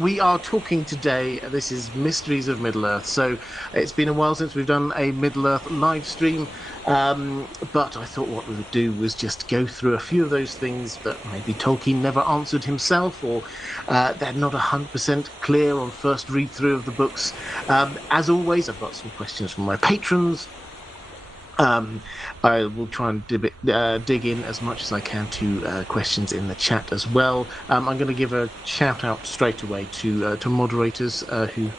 We are talking today, this is Mysteries of Middle-earth, so it's been a while since we've done a Middle-earth live stream, but I thought what we would do was just go through a few of those things that maybe Tolkien never answered himself, or they're not 100% clear on first read-through of the books. As always, I've got some questions from my patrons. I will try and dig in as much as I can to questions in the chat as well. I'm going to give a shout out straight away to moderators who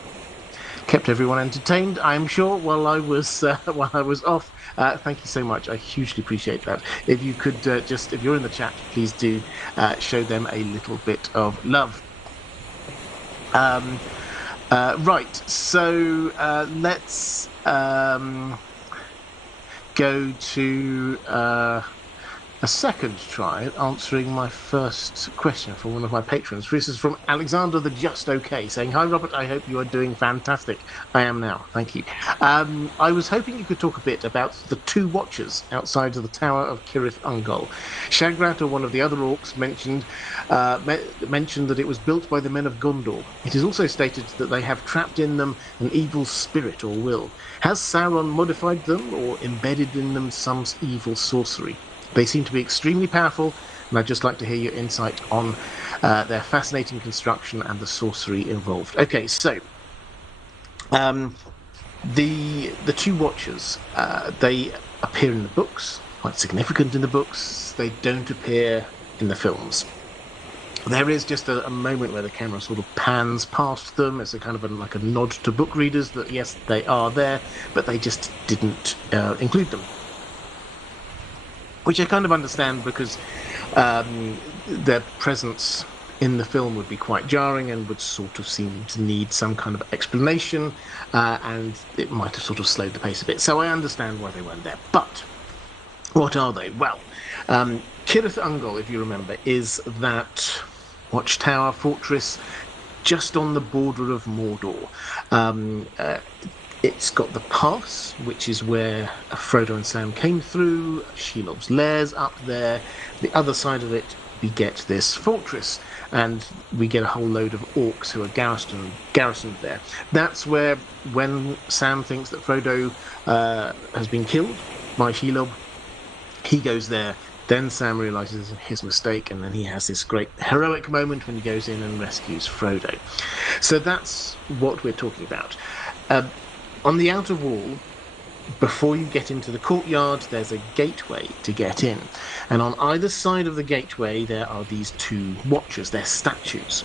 kept everyone entertained, I'm sure, while I was off. Thank you so much. I hugely appreciate that. If you could if you're in the chat, please do show them a little bit of love. Right, so let's go to a second try at answering my first question from one of my patrons. This is from Alexander the Just Okay, saying, "Hi Robert, I hope you are doing fantastic." I am now, thank you. I was hoping you could talk a bit about the two watchers outside of the Tower of Cirith Ungol. Shagrat, or one of the other orcs, mentioned that it was built by the men of Gondor. It is also stated that they have trapped in them an evil spirit or will. Has Sauron modified them or embedded in them some evil sorcery? They seem to be extremely powerful, and I'd just like to hear your insight on their fascinating construction and the sorcery involved. Okay, so the two watchers, they appear in the books, quite significant in the books. They don't appear in the films. There is just a moment where the camera sort of pans past them. It's a kind of like a nod to book readers that, yes, they are there, but they just didn't include them. Which I kind of understand, because their presence in the film would be quite jarring and would sort of seem to need some kind of explanation, and it might have sort of slowed the pace a bit. So I understand why they weren't there. But what are they? Well, Cirith Ungol, if you remember, is that watchtower fortress just on the border of Mordor. It's got the pass, which is where Frodo and Sam came through. Shelob's Lair's up there. The other side of it, we get this fortress, and we get a whole load of orcs who are garrisoned there. That's where, when Sam thinks that Frodo has been killed by Shelob, he goes there. Then Sam realizes his mistake, and then he has this great heroic moment when he goes in and rescues Frodo. So that's what we're talking about. On the outer wall, before you get into the courtyard, there's a gateway to get in. And on either side of the gateway, there are these two watchers. They're statues.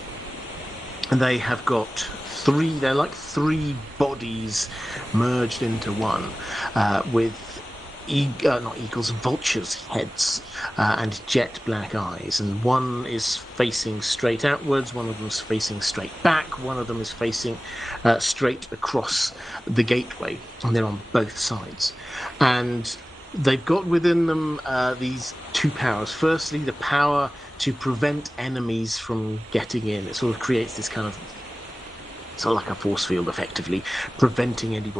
And they have got they're like three bodies merged into one, with vultures' heads and jet black eyes, and one is facing straight outwards, one of them is facing straight back, one of them is facing straight across the gateway, and they're on both sides. And they've got within them these two powers. Firstly, the power to prevent enemies from getting in. It sort of creates this kind of sort of like a force field, effectively, preventing any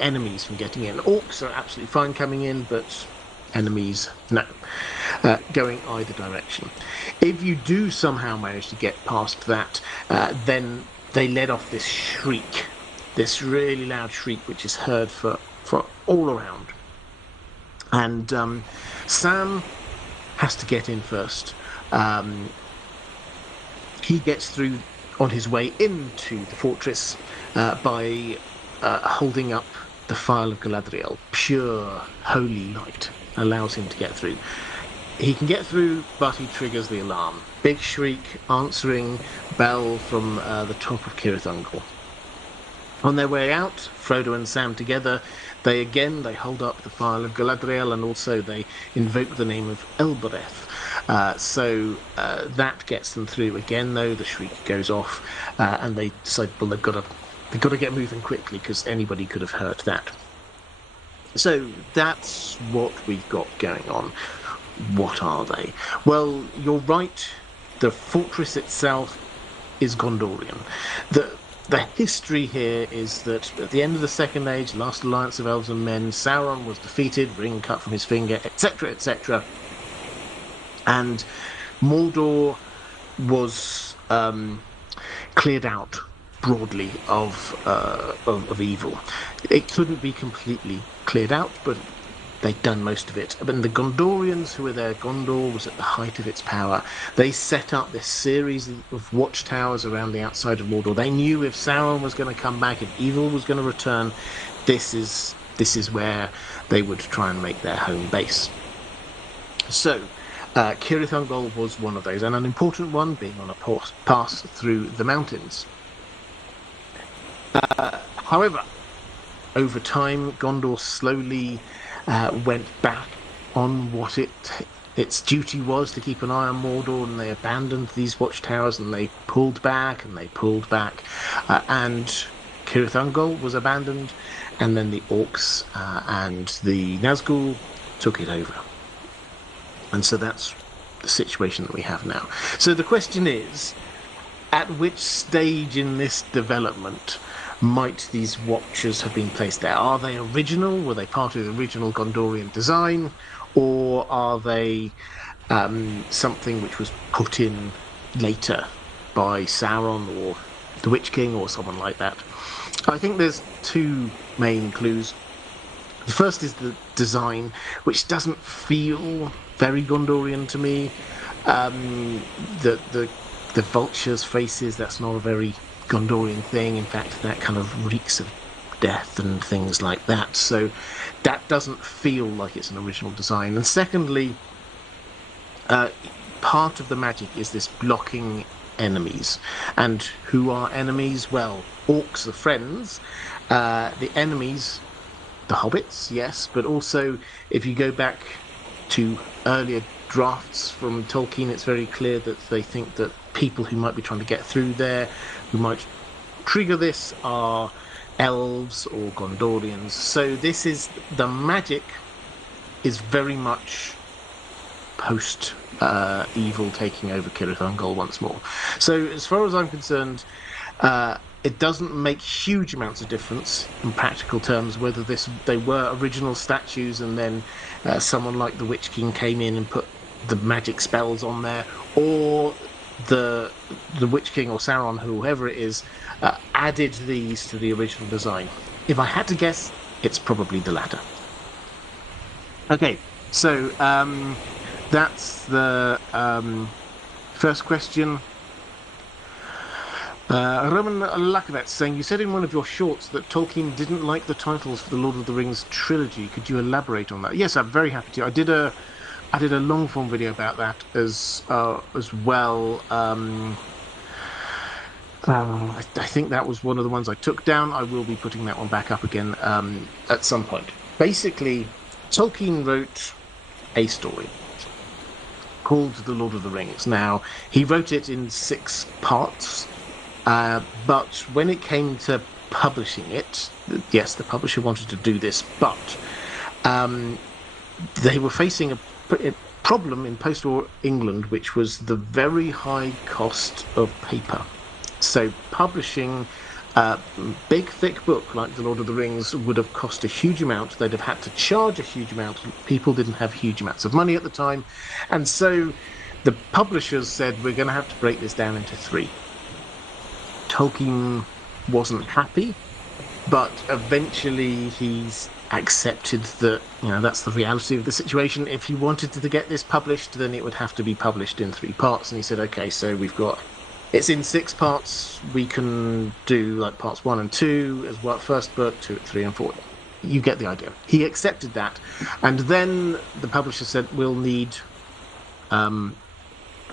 enemies from getting in. Orcs are absolutely fine coming in, but enemies, no. Going either direction. If you do somehow manage to get past that, then they let off this shriek, this really loud shriek, which is heard for all around. And Sam has to get in first. He gets through on his way into the fortress by holding up the Phial of Galadriel. Pure, holy light allows him to get through. He can get through, but he triggers the alarm. Big shriek, answering bell from the top of Cirith Ungol. On their way out, Frodo and Sam together, they hold up the Phial of Galadriel, and also they invoke the name of Elbereth. So that gets them through. Again, though, the shriek goes off, and they decide, well, they've got to get moving quickly, because anybody could have heard that. So that's what we've got going on. What are they? Well, you're right. The fortress itself is Gondorian. The history here is that at the end of the Second Age, last alliance of elves and men, Sauron was defeated, ring cut from his finger, etc., etc. And Mordor was cleared out broadly of evil. It couldn't be completely cleared out, but they'd done most of it. But the Gondorians who were there, Gondor was at the height of its power. They set up this series of watchtowers around the outside of Mordor. They knew if Sauron was going to come back, if evil was going to return, this is where they would try and make their home base. So, Cirith Ungol was one of those, and an important one, being on a pass through the mountains. However, over time, Gondor slowly went back on what its duty was to keep an eye on Mordor, and they abandoned these watchtowers, and they pulled back, and and Cirith Ungol was abandoned, and then the Orcs and the Nazgûl took it over. And so that's the situation that we have now. So the question is, at which stage in this development might these watchers have been placed there? Are they original? Were they part of the original Gondorian design? Or are they something which was put in later by Sauron or the Witch King or someone like that? I think there's two main clues. The first is the design, which doesn't feel very Gondorian to me. The vultures' faces, that's not a very Gondorian thing. In fact, that kind of reeks of death and things like that. So that doesn't feel like it's an original design. And secondly, part of the magic is this blocking enemies. And who are enemies? Well, orcs are friends. The enemies, the hobbits, yes, but also if you go back to earlier drafts from Tolkien, it's very clear that they think that people who might be trying to get through there, who might trigger this, are elves or Gondorians. So this is, the magic is very much post evil taking over Cirith Ungol once more. So as far as I'm concerned, it doesn't make huge amounts of difference in practical terms whether they were original statues and then someone like the Witch King came in and put the magic spells on there, or the Witch King or Sauron, whoever it is, added these to the original design. If I had to guess, it's probably the latter. Okay, so that's the first question. Roman Lakovets saying, you said in one of your shorts that Tolkien didn't like the titles for the Lord of the Rings trilogy. Could you elaborate on that? Yes, I'm very happy to. I did a long form video about that as well. I think that was one of the ones I took down. I will be putting that one back up again at some point. Basically, Tolkien wrote a story called The Lord of the Rings. Now, he wrote it in 6 parts. But when it came to publishing it, yes, the publisher wanted to do this, but they were facing a problem in post-war England, which was the very high cost of paper. So publishing a big, thick book like The Lord of the Rings would have cost a huge amount. They'd have had to charge a huge amount. People didn't have huge amounts of money at the time. And so the publishers said, we're going to have to break this down into 3. Tolkien wasn't happy, but eventually he's accepted that, that's the reality of the situation. If he wanted to get this published, then it would have to be published in 3 parts. And he said, okay, so it's in 6 parts. We can do like parts 1 and 2 as well, first book, 2, 3, and 4. You get the idea. He accepted that. And then the publisher said, we'll need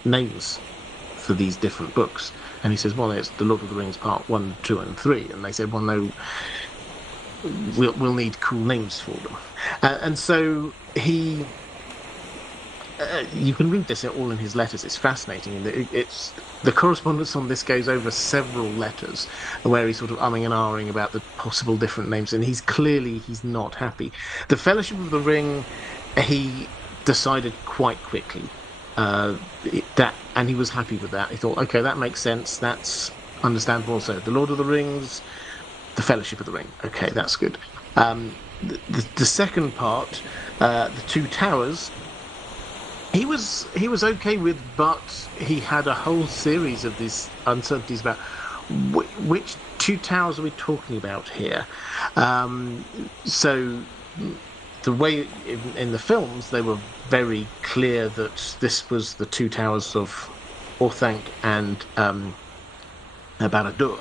names for these different books. And he says, well, it's The Lord of the Rings Part 1, 2, and 3. And they said, well, no, we'll need cool names for them. And so you can read this all in his letters. It's fascinating. It's the correspondence on this goes over several letters where he's sort of umming and ahhing about the possible different names. And he's not happy. The Fellowship of the Ring, he decided quite quickly. And he was happy with that. He thought, okay, that makes sense. That's understandable. So, The Lord of the Rings, The Fellowship of the Ring. Okay, that's good. The second part, The Two Towers, he was okay with, but he had a whole series of these uncertainties about which two towers are we talking about here? So the way in the films, they were very clear that this was the two towers of Orthanc and Barad-dûr.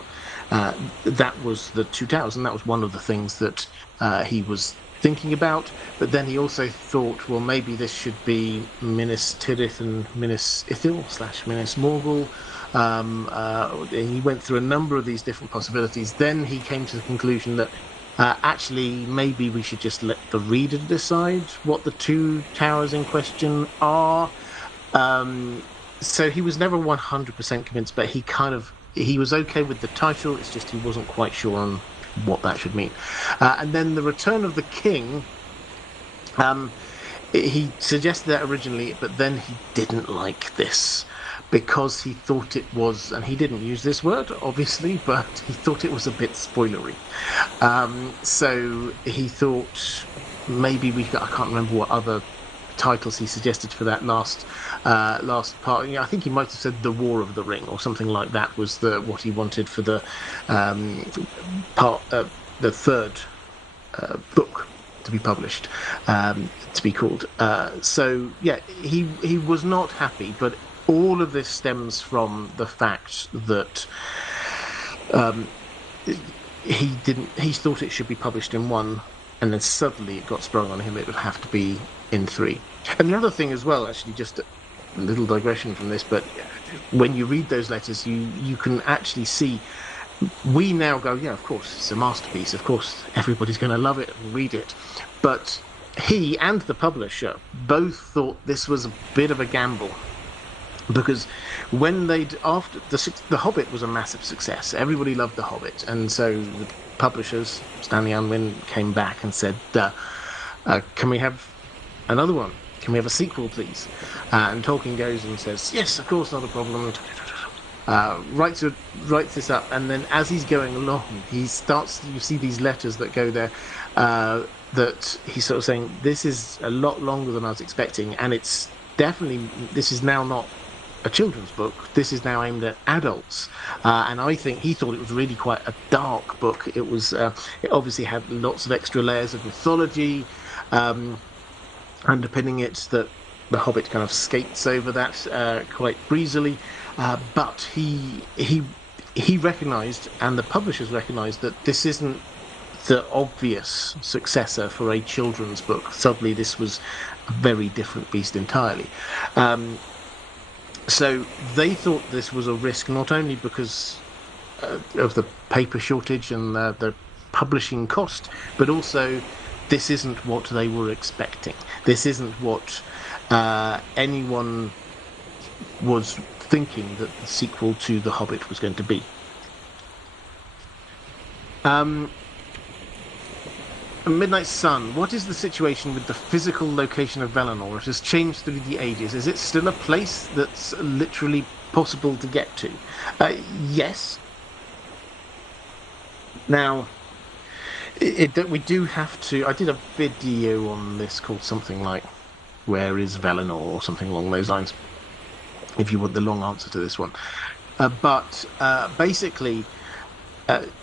That was the two towers, and that was one of the things that he was thinking about. But then he also thought, well, maybe this should be Minas Tirith and Minas Ithil / Minas Morgul. He went through a number of these different possibilities. Then he came to the conclusion that actually maybe we should just let the reader decide what the two towers in question are. So he was never 100% convinced, but he was okay with the title. It's just he wasn't quite sure on what that should mean. And then the Return of the King, he suggested that originally, but then he didn't like this because he thought it was, and he didn't use this word obviously, but he thought it was a bit spoilery. So he thought maybe I can't remember what other titles he suggested for that last part. I think he might have said The War of the Ring or something like that was what he wanted for the the third book to be published, to be called. So yeah, he was not happy, but all of this stems from the fact that he thought it should be published in one, and then suddenly it got sprung on him it would have to be in three. And the other thing as well, actually, just a little digression from this, but when you read those letters, you can actually see, we now go, yeah, of course, it's a masterpiece, of course, everybody's going to love it and read it. But he and the publisher both thought this was a bit of a gamble, because when after the Hobbit was a massive success, everybody loved the Hobbit, and so the publishers, Stanley Unwin, came back and said, can we have another one? Can we have a sequel, please? And Tolkien goes and says, yes, of course, not a problem. Writes this up, and then as he's going along, you see these letters that go there, that he's sort of saying, this is a lot longer than I was expecting, and this is now not a children's book, this is now aimed at adults. And I think he thought it was really quite a dark book. It obviously had lots of extra layers of mythology, underpinning it, that the Hobbit kind of skates over that quite breezily. But he recognised, and the publishers recognised, that this isn't the obvious successor for a children's book. Suddenly this was a very different beast entirely. So they thought this was a risk, not only because of the paper shortage and the publishing cost, but also this isn't what they were expecting. This isn't what anyone was thinking that the sequel to The Hobbit was going to be. Midnight Sun, what is the situation with the physical location of Valinor? It has changed through the ages. Is it still a place that's literally possible to get to? Yes. Now, we do have to... I did a video on this called something like Where is Valinor? Or something along those lines, if you want the long answer to this one. But basically...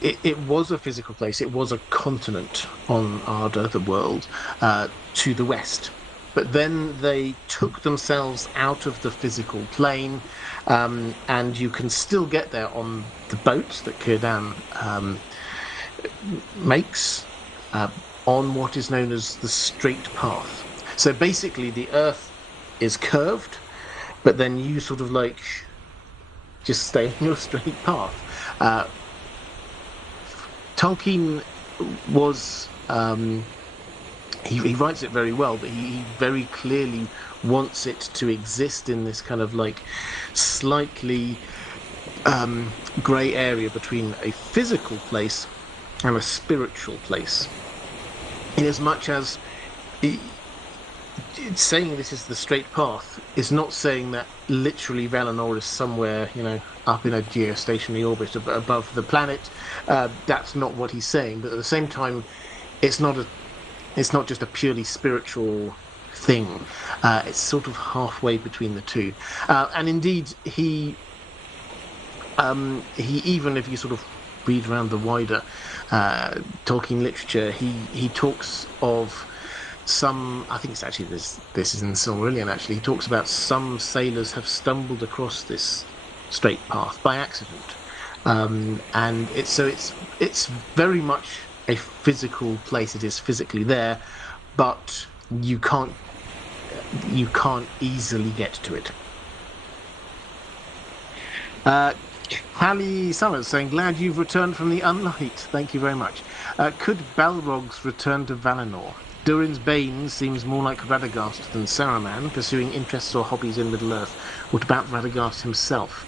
It was a physical place. It was a continent on Arda, the world, to the west. But then they took themselves out of the physical plane, and you can still get there on the boats that Círdan makes, on what is known as the straight path. So basically the earth is curved, but then you sort of like just stay on your straight path. Tolkien was, he writes it very well, but he very clearly wants it to exist in this kind of like slightly grey area between a physical place and a spiritual place. In as much as it's saying this is the straight path is not saying that literally Valinor is somewhere, up in a geostationary orbit above the planet. That's not what he's saying. But at the same time, it's not just a purely spiritual thing. It's sort of halfway between the two. And indeed, he, even if you sort of read around the wider Tolkien literature, he talks of some, I think it's actually this is in Silmarillion actually, he talks about some sailors have stumbled across this straight path by accident. And it's very much a physical place. It is physically there, but you can't easily get to it. Hallie Summers saying, glad you've returned from the Unlight. Thank you very much. Could Balrogs return to Valinor? Durin's Bane seems more like Radagast than Saruman, pursuing interests or hobbies in Middle-earth. What about Radagast himself?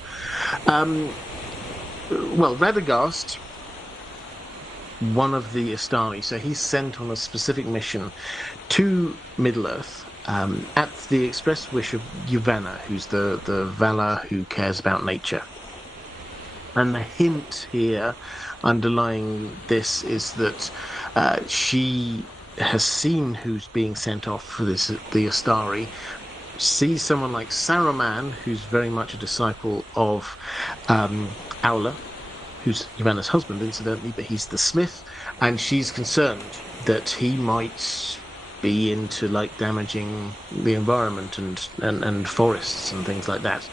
Well, Radagast, one of the Istari, so he's sent on a specific mission to Middle-earth at the express wish of Yavanna, who's the Valar who cares about nature. And the hint here underlying this is that she has seen who's being sent off for the Istari, sees someone like Saruman, who's very much a disciple of Aulë, who's Yavanna's husband, incidentally, but he's the smith, and she's concerned that he might be into like damaging the environment and forests and things like that.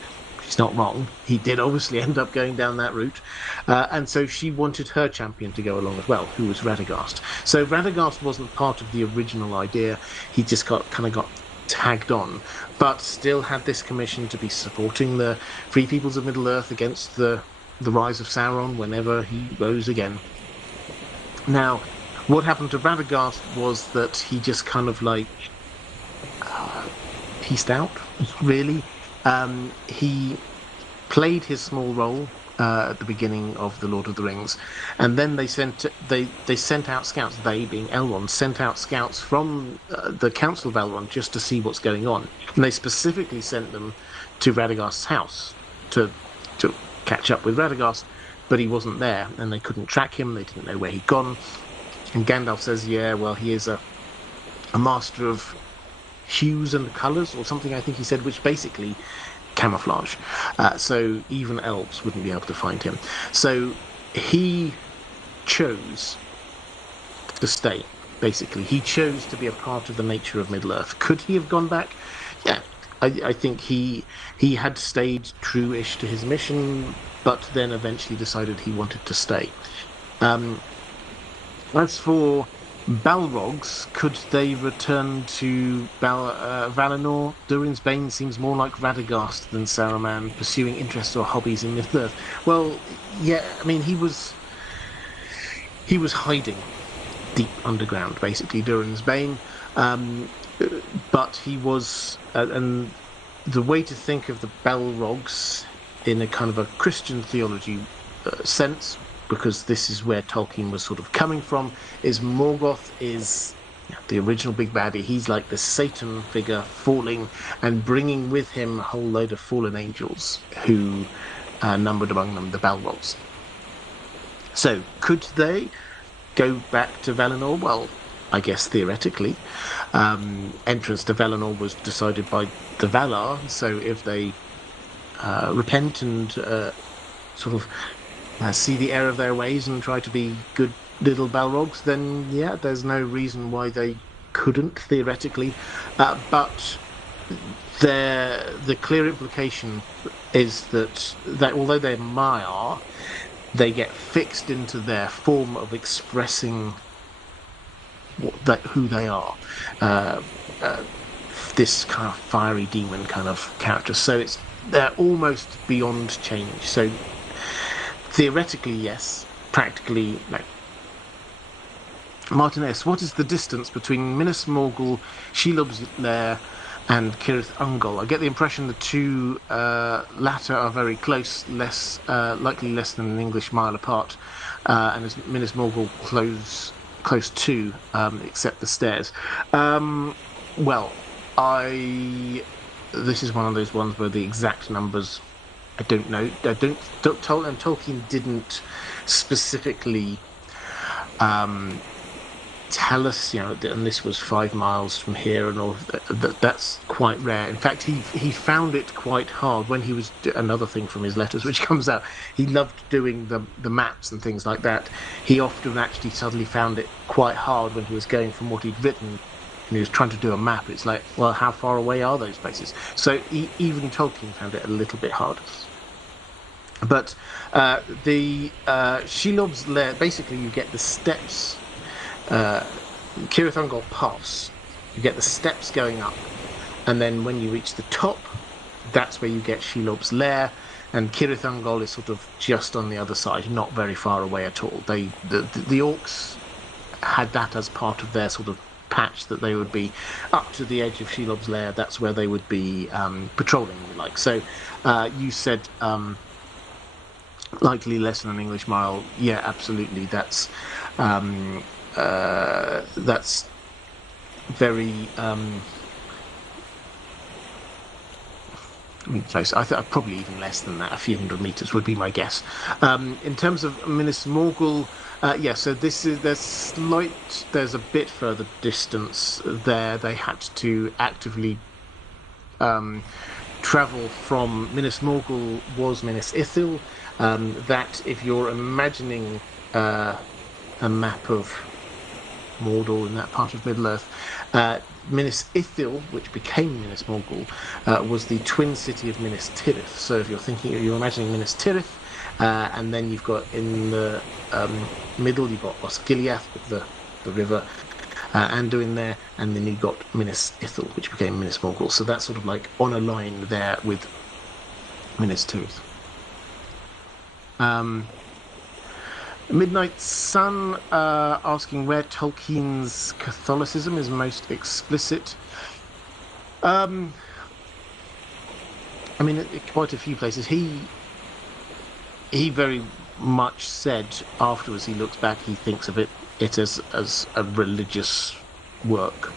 She's not wrong. He did obviously end up going down that route, and so she wanted her champion to go along as well, who was Radagast. So Radagast wasn't part of the original idea. He just got tagged on, but still had this commission to be supporting the free peoples of Middle-earth against the rise of Sauron whenever he rose again. Now, what happened to Radagast was that he just kind of like pieced out, really. He played his small role at the beginning of the Lord of the Rings, and then they sent out scouts. They, being Elrond, sent out scouts from the Council of Elrond just to see what's going on, and they specifically sent them to Radagast's house to catch up with Radagast, but he wasn't there, and they couldn't track him. They didn't know where he'd gone. And Gandalf says, "Yeah, well, he is a master of hues and colours," or something, I think he said, which basically camouflage. So even elves wouldn't be able to find him. So he chose to stay, basically. He chose to be a part of the nature of Middle-earth. Could he have gone back? Yeah, I think he had stayed true-ish to his mission, but then eventually decided he wanted to stay. As for Balrogs, could they return to Valinor? Durin's Bane seems more like Radagast than Saruman, pursuing interests or hobbies in Middle-earth. Well, yeah, I mean, he was hiding deep underground, basically, Durin's Bane. But he was, and the way to think of the Balrogs in a kind of a Christian theology sense, because this is where Tolkien was sort of coming from, is Morgoth is the original big baddie. He's like the Satan figure falling and bringing with him a whole load of fallen angels who numbered among them the Balrogs. So could they go back to Valinor? Well, I guess theoretically. Entrance to Valinor was decided by the Valar, so if they repent and sort of see the error of their ways and try to be good little Balrogs, then yeah, there's no reason why they couldn't, theoretically. But the clear implication is that although they're Maiar, they get fixed into their form of expressing who they are. This kind of fiery demon kind of character. So they're almost beyond change. So theoretically, yes. Practically, no. Martin S., what is the distance between Minas Morgul, Shelob's lair, and Cirith Ungol? I get the impression the two latter are very close, likely less than an English mile apart, and is Minas Morgul close to, except the stairs. Well, this is one of those ones where the exact numbers I don't know. Tolkien didn't specifically tell us, and this was 5 miles from here, and all that's quite rare. In fact, he found it quite hard when he was another thing from his letters, which comes out. He loved doing the maps and things like that. He often actually suddenly found it quite hard when he was going from what he'd written, and he was trying to do a map. It's like, well, how far away are those places? So even Tolkien found it a little bit hard. But the Shelob's Lair, basically, you get the steps. Cirith Ungol Pass, you get the steps going up, and then when you reach the top, that's where you get Shelob's Lair, and Cirith Ungol is sort of just on the other side, not very far away at all. The orcs had that as part of their sort of patch, that they would be up to the edge of Shelob's Lair. That's where they would be patrolling, like. So you said likely less than an English mile. Yeah, absolutely. That's very close. I think probably even less than that. A few hundred meters would be my guess. In terms of Minas Morgul, so there's a bit further distance there. They had to actively travel from Minas Morgul was Minas Ithil. That, if you're imagining a map of Mordor in that part of Middle-earth, Minas Ithil, which became Minas Morgul, was the twin city of Minas Tirith. So if you're imagining Minas Tirith, and then you've got in the middle, you've got Osgiliath with the river, Anduin there, and then you've got Minas Ithil, which became Minas Morgul. So that's sort of like on a line there with Minas Tirith. Midnight Sun asking where Tolkien's Catholicism is most explicit. Quite a few places. He very much said afterwards, he looks back, he thinks of it as a religious work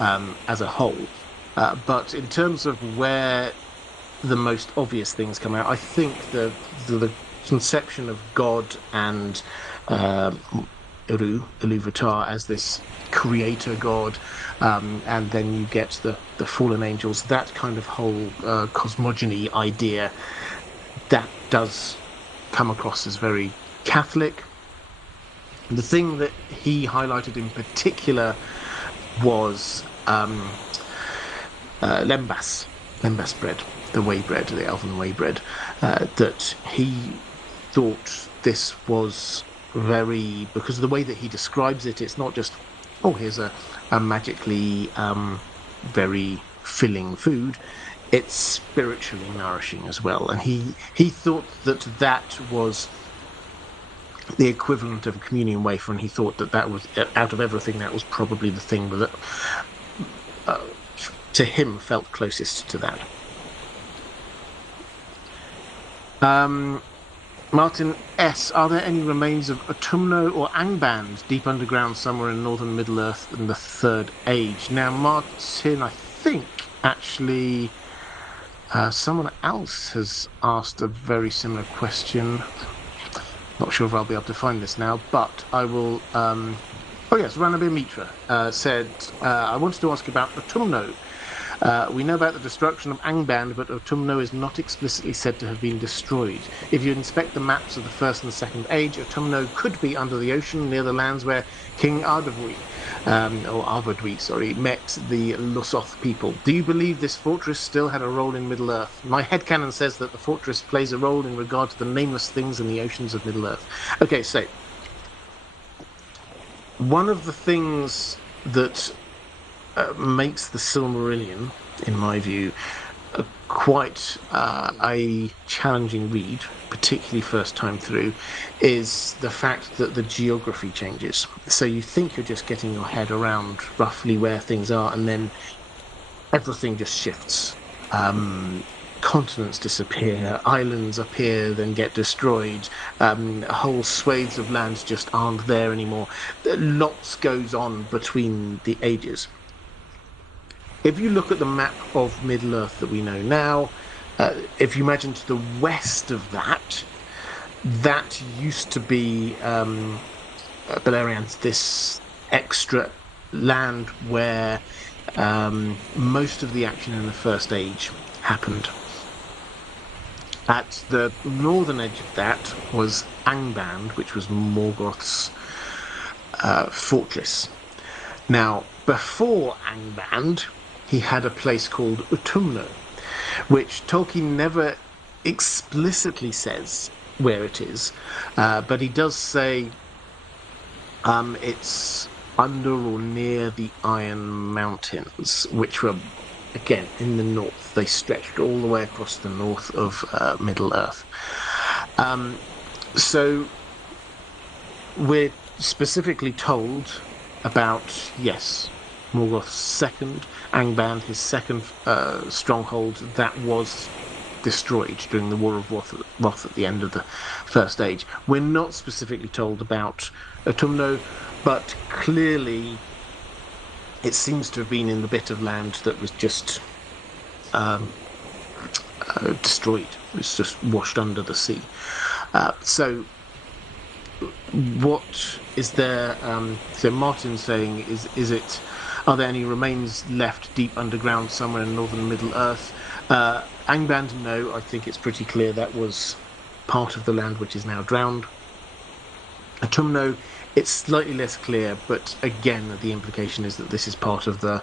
as a whole. But in terms of where the most obvious things come out, I think the conception of God and Iluvatar as this creator god, and then you get the fallen angels, that kind of whole cosmogony idea, that does come across as very Catholic. The thing that he highlighted in particular was lembas bread, the way bread, the elven way bread, that he thought this was very, because of the way that he describes it, it's not just, here's a magically very filling food, it's spiritually nourishing as well. And he thought that was the equivalent of a communion wafer, and he thought that was, out of everything, that was probably the thing that to him felt closest to that. Martin S., are there any remains of Utumno or Angband deep underground somewhere in northern Middle-earth in the Third Age? Now, Martin, I think, actually, someone else has asked a very similar question. Not sure if I'll be able to find this now, but I will... Ranabir Mitra said, I wanted to ask about Utumno. We know about the destruction of Angband, but Utumno is not explicitly said to have been destroyed. If you inspect the maps of the First and Second Age, Utumno could be under the ocean near the lands where King Ardavui, met the Lusoth people. Do you believe this fortress still had a role in Middle-earth? My headcanon says that the fortress plays a role in regard to the nameless things in the oceans of Middle-earth. Okay, so one of the things that makes the Silmarillion, in my view, quite a challenging read, particularly first time through, is the fact that the geography changes. So you think you're just getting your head around roughly where things are, and then everything just shifts. Continents disappear, islands appear, then get destroyed, whole swathes of land just aren't there anymore. Lots goes on between the ages. If you look at the map of Middle-earth that we know now, if you imagine to the west of that, that used to be Beleriand, this extra land where most of the action in the First Age happened. At the northern edge of that was Angband, which was Morgoth's fortress. Now, before Angband, he had a place called Utumno, which Tolkien never explicitly says where it is, but he does say it's under or near the Iron Mountains, which were, again, in the north. They stretched all the way across the north of Middle-earth. So we're specifically told about, yes, Morgoth's second, Angband, his second stronghold, that was destroyed during the War of Roth at the end of the First Age. We're not specifically told about Utumno, but clearly it seems to have been in the bit of land that was just destroyed. It was just washed under the sea. So what is there? So Martin's saying, is it? Are there any remains left deep underground somewhere in northern Middle-earth? Angband, no. I think it's pretty clear that was part of the land which is now drowned. Utumno, it's slightly less clear, but again, the implication is that this is part of the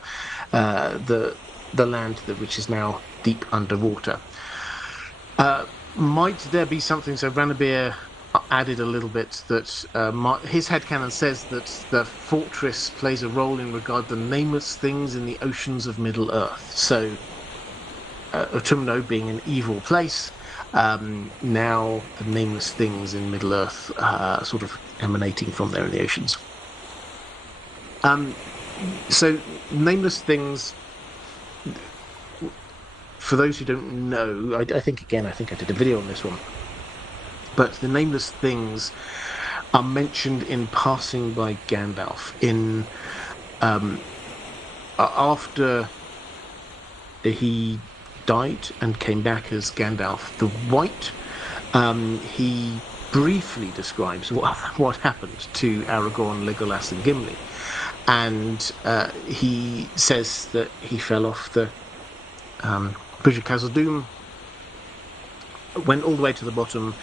land which is now deep underwater. Might there be something? So Ranabir added a little bit that his headcanon says that the fortress plays a role in regard to the nameless things in the oceans of Middle-earth. So Utumno being an evil place, now the nameless things in Middle-earth sort of emanating from there in the oceans. So nameless things, for those who don't know, I think I did a video on this one, but the nameless things are mentioned in passing by Gandalf in after he died and came back as Gandalf the White. He briefly describes what happened to Aragorn, Legolas, and Gimli, and he says that he fell off the Bridge of Khazad-dûm, went all the way to the bottom,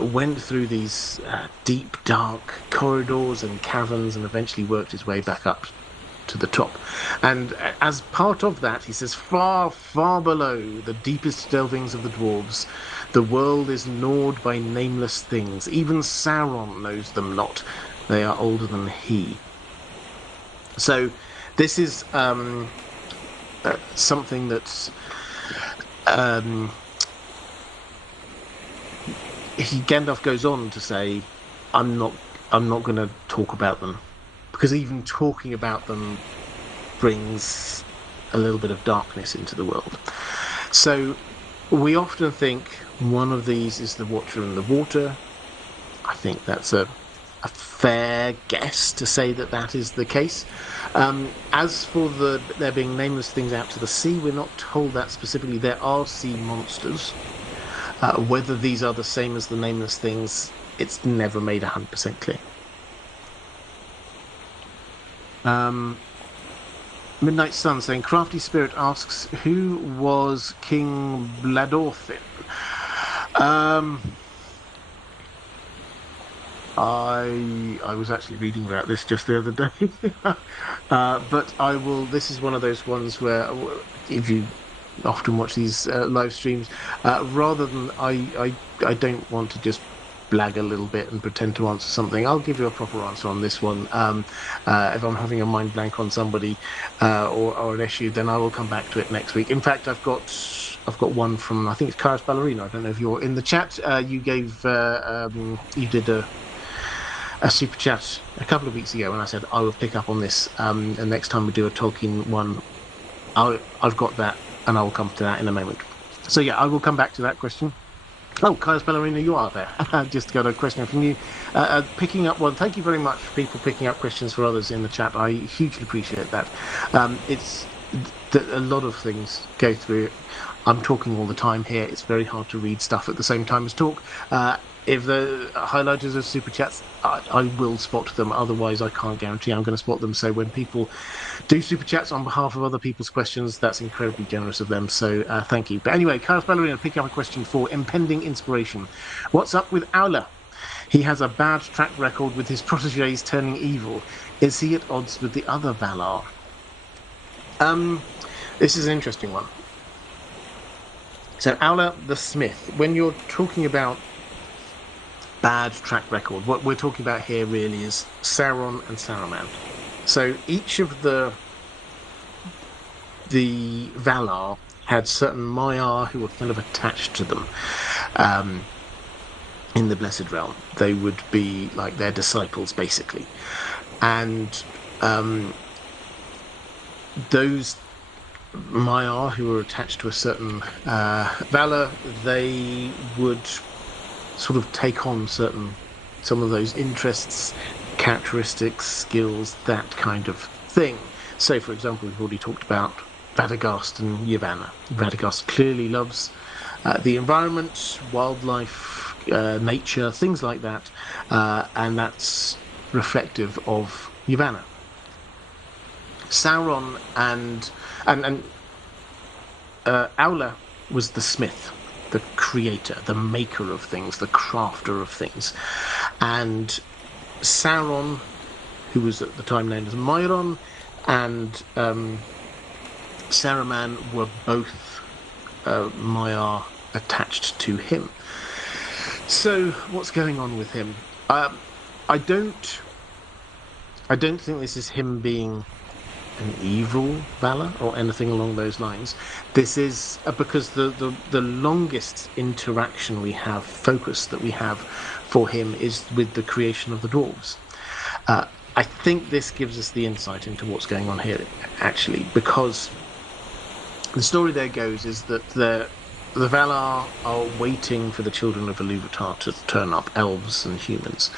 went through these deep, dark corridors and caverns, and eventually worked his way back up to the top. And as part of that, he says, far, far below the deepest delvings of the dwarves, the world is gnawed by nameless things. Even Sauron knows them not. They are older than he. So this is something that's Gandalf goes on to say, I'm not going to talk about them, because even talking about them brings a little bit of darkness into the world. So we often think one of these is the Watcher in the Water. I think that's a fair guess to say that is the case. As for there being nameless things out to the sea, we're not told that specifically. There are sea monsters. Whether these are the same as the nameless things, it's never made 100% clear. Midnight Sun saying, Crafty Spirit asks, who was King Bladorthin? I was actually reading about this just the other day, but I will. This is one of those ones where, if you often watch these live streams, rather than I don't want to just blag a little bit and pretend to answer something. I'll give you a proper answer on this one. If I'm having a mind blank on somebody or an issue, then I will come back to it next week. In fact, I've got one from, I think it's Kairos Ballerina. I don't know if you're in the chat. You did a super chat a couple of weeks ago, and I said I will pick up on this. And next time we do a Tolkien one, I've got that, and I will come to that in a moment. So yeah, I will come back to that question. Oh, Kairos Ballerina, you are there. Just got a question from you. Picking up one. Thank you very much for people picking up questions for others in the chat. I hugely appreciate that. It's a lot of things go through. I'm talking all the time here. It's very hard to read stuff at the same time as talk. if the highlighters are super chats, I will spot them. Otherwise, I can't guarantee I'm going to spot them. So when people do super chats on behalf of other people's questions, that's incredibly generous of them. So thank you. But anyway, Carlos Ballerina picking up a question for impending inspiration. What's up with Aulë? He has a bad track record with his protégés turning evil. Is he at odds with the other Valar? This is an interesting one. So Aulë the Smith, when you're talking about bad track record, what we're talking about here really is Sauron and Saruman. So each of the Valar had certain Maiar who were kind of attached to them. In the Blessed Realm, they would be like their disciples, basically, and those Maiar who were attached to a certain Valar, they would sort of take on some of those interests, characteristics, skills, that kind of thing. So, for example, we've already talked about Radagast and Yavanna. Radagast clearly loves the environment, wildlife, nature, things like that, and that's reflective of Yavanna. Sauron and Aulë was the smith, the creator, the maker of things, the crafter of things, and Sauron, who was at the time known as Mairon, and Saruman were both Maiar attached to him. So what's going on with him? I don't think this is him being an evil Valar or anything along those lines. This is because the longest interaction we have, focus that we have for him, is with the creation of the dwarves. I think this gives us the insight into what's going on here, actually, because the story there goes is that the Valar are waiting for the children of Ilúvatar to turn up, elves and humans.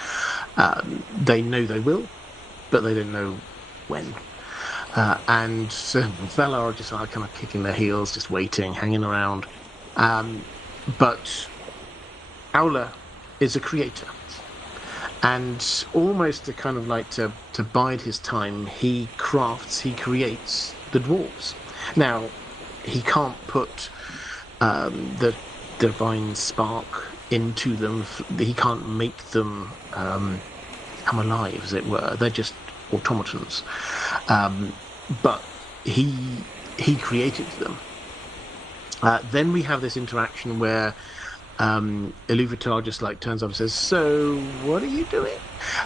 They know they will, but they don't know when. And so Valar are just kind of kicking their heels, just waiting, hanging around. But Aulë is a creator. And almost to kind of like to bide his time, he creates the dwarves. Now, he can't put the divine spark into them. He can't make them come alive, as it were. They're just automatons. But he created them. Then we have this interaction where Ilúvatar just like turns up and says, "So what are you doing?"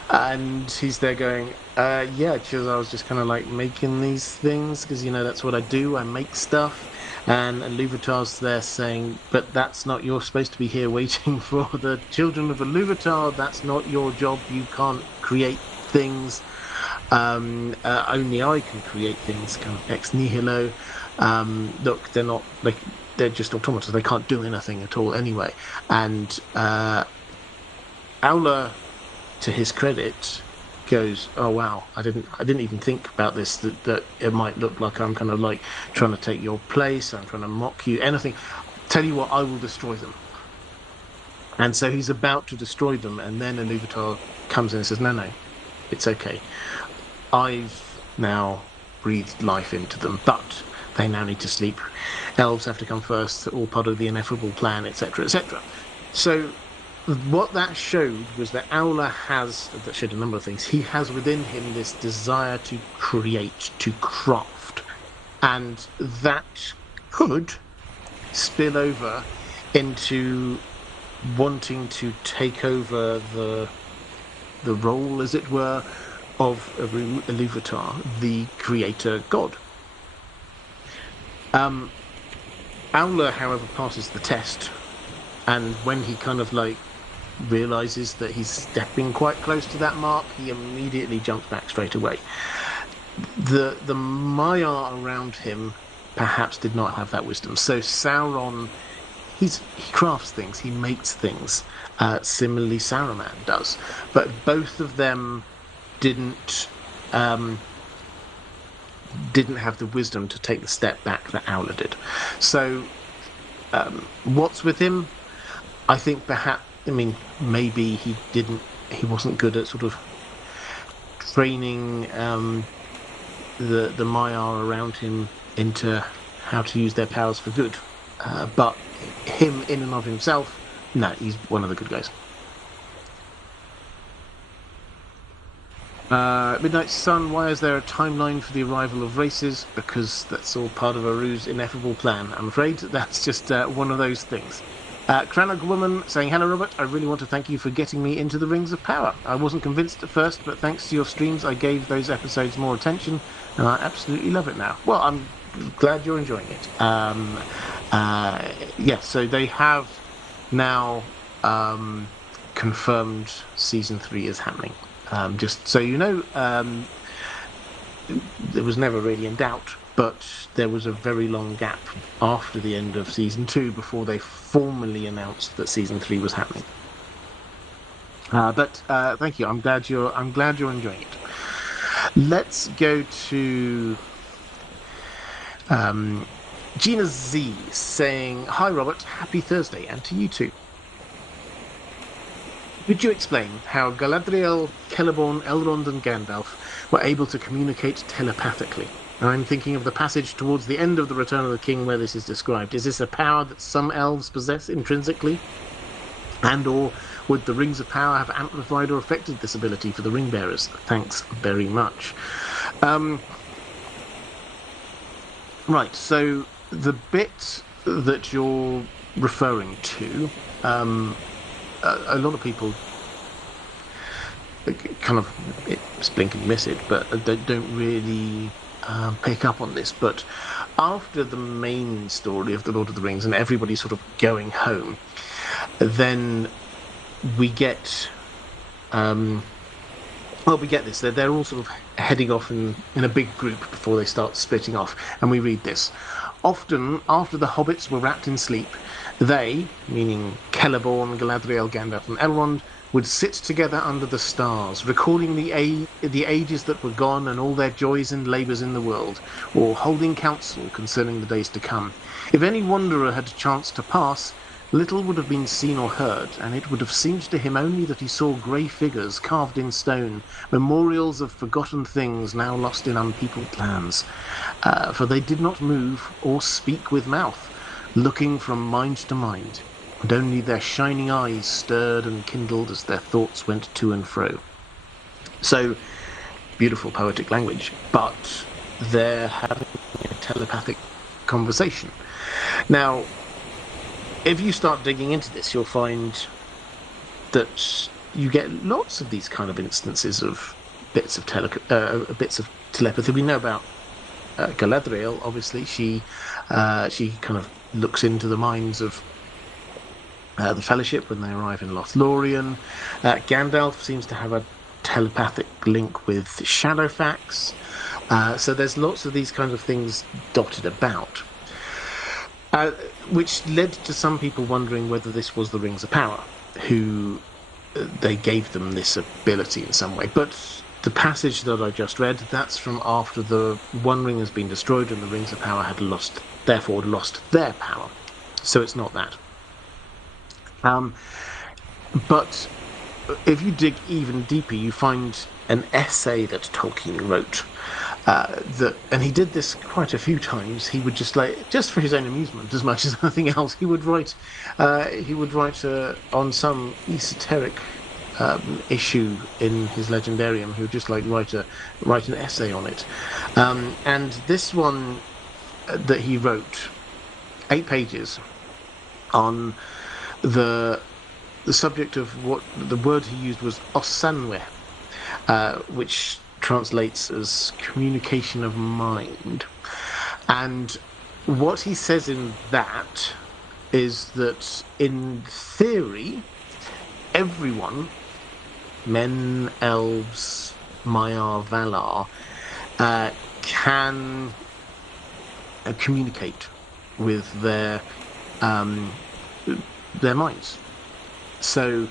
And he's there going, "Yeah, because I was just kind of like making these things because that's what I do. I make stuff." And Ilúvatar's there saying, "But that's not. You're supposed to be here waiting for the children of Ilúvatar. That's not your job. You can't create things. Only I can create things, kind of ex nihilo. Look, they're not like." They're just automatons. They can't do anything at all anyway. And Aulë, to his credit, goes, "Oh wow, I didn't even think about this. That it might look like I'm kind of like trying to take your place. I'm trying to mock you. Anything. Tell you what, I will destroy them." And so he's about to destroy them, and then Ilúvatar comes in and says, "No, it's okay. I've now breathed life into them, but they now need to sleep. Elves have to come first, all part of the ineffable plan, etc., etc." So what that showed was that Aulë that showed a number of things. He has within him this desire to create, to craft, and that could spill over into wanting to take over the role, as it were, of Ilúvatar, the creator god. Aulë, however, passes the test, and when he kind of like realizes that he's stepping quite close to that mark, he immediately jumps back straight away. The Maiar around him perhaps did not have that wisdom. So Sauron, he crafts things, he makes things. Similarly, Saruman does, but both of them didn't have the wisdom to take the step back that Aulë did. So what's with him? I think perhaps I mean, maybe he wasn't good at sort of training the Maiar around him into how to use their powers for good. But him in and of himself, no, he's one of the good guys. Midnight Sun, why is there a timeline for the arrival of races? Because that's all part of Aru's ineffable plan. I'm afraid that's just one of those things. Crannog Woman saying, hello Robert, I really want to thank you for getting me into the Rings of Power. I wasn't convinced at first, but thanks to your streams I gave those episodes more attention, and I absolutely love it now. Well, I'm glad you're enjoying it. So they have now confirmed Season 3 is happening. Just so you know, there was never really in doubt, but there was a very long gap after the end of Season 2 before they formally announced that Season 3 was happening. But thank you. I'm glad you're enjoying it. Let's go to Gina Z saying, hi Robert, happy Thursday, and to you too. Could you explain how Galadriel, Celeborn, Elrond and Gandalf were able to communicate telepathically? I'm thinking of the passage towards the end of The Return of the King where this is described. Is this a power that some elves possess intrinsically? And or would the Rings of Power have amplified or affected this ability for the ring bearers? Thanks very much. Right, so the bit that you're referring to, a lot of people kind of blink and miss it, but they don't really pick up on this. But after the main story of the Lord of the Rings and everybody sort of going home, then we get we get this. They're all sort of heading off in a big group before they start splitting off, and we read this. Often, after the hobbits were wrapped in sleep, they, meaning Celeborn, Galadriel, Gandalf and Elrond, would sit together under the stars, recalling the ages that were gone and all their joys and labours in the world, or holding counsel concerning the days to come. If any wanderer had chanced to pass, little would have been seen or heard, and it would have seemed to him only that he saw grey figures carved in stone, memorials of forgotten things now lost in unpeopled lands. For they did not move or speak with mouth, looking from mind to mind, and only their shining eyes stirred and kindled as their thoughts went to and fro. So, beautiful poetic language, but they're having a telepathic conversation. Now, if you start digging into this, you'll find that you get lots of these kind of instances of bits of telepathy. We know about Galadriel. Obviously, she kind of looks into the minds of the Fellowship when they arrive in Lothlorien. Gandalf seems to have a telepathic link with Shadowfax. So there's lots of these kinds of things dotted about. Which led to some people wondering whether this was the Rings of Power, who they gave them this ability in some way. But the passage that I just read, that's from after the One Ring has been destroyed and the Rings of Power had lost their power. So it's not that. But if you dig even deeper, you find an essay that Tolkien wrote. And he did this quite a few times. He would just for his own amusement as much as anything else, he would write on some esoteric issue in his legendarium. He would just write an essay on it. And this one that he wrote, 8 pages, on the subject of what the word he used was osanwe, which translates as communication of mind. And what he says in that is that in theory, everyone, men, elves, Maiar, Valar, can communicate with their minds. So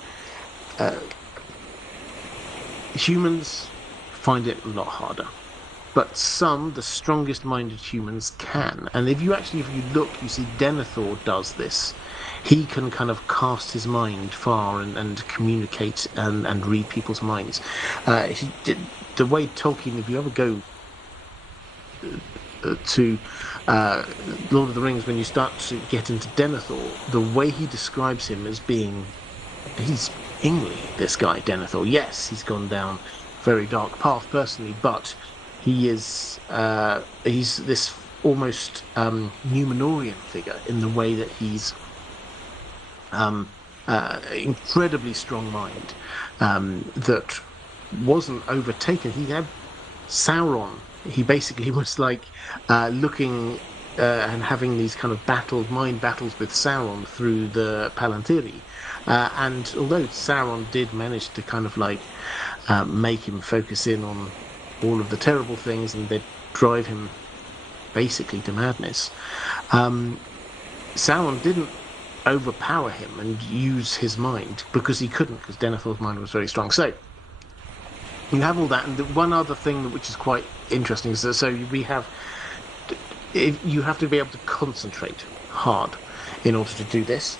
humans find it a lot harder, but the strongest minded humans can. And if you look, you see Denethor does this. he can kind of cast his mind far and communicate and read people's minds. The way Tolkien, if you ever go to Lord of the Rings, when you start to get into Denethor, the way he describes him as being, he's Ingly, this guy, Denethor. Yes, he's gone down a very dark path personally, but he's this almost Numenorian figure in the way that he's incredibly strong mind that wasn't overtaken. He had Sauron. He basically was like looking and having these kind of mind battles with Sauron through the Palantiri. And although Sauron did manage to kind of like make him focus in on all of the terrible things and they'd drive him basically to madness, Sauron didn't overpower him and use his mind because he couldn't, because Denethor's mind was very strong. So you have all that, and the one other thing which is quite interesting is that you have to be able to concentrate hard in order to do this.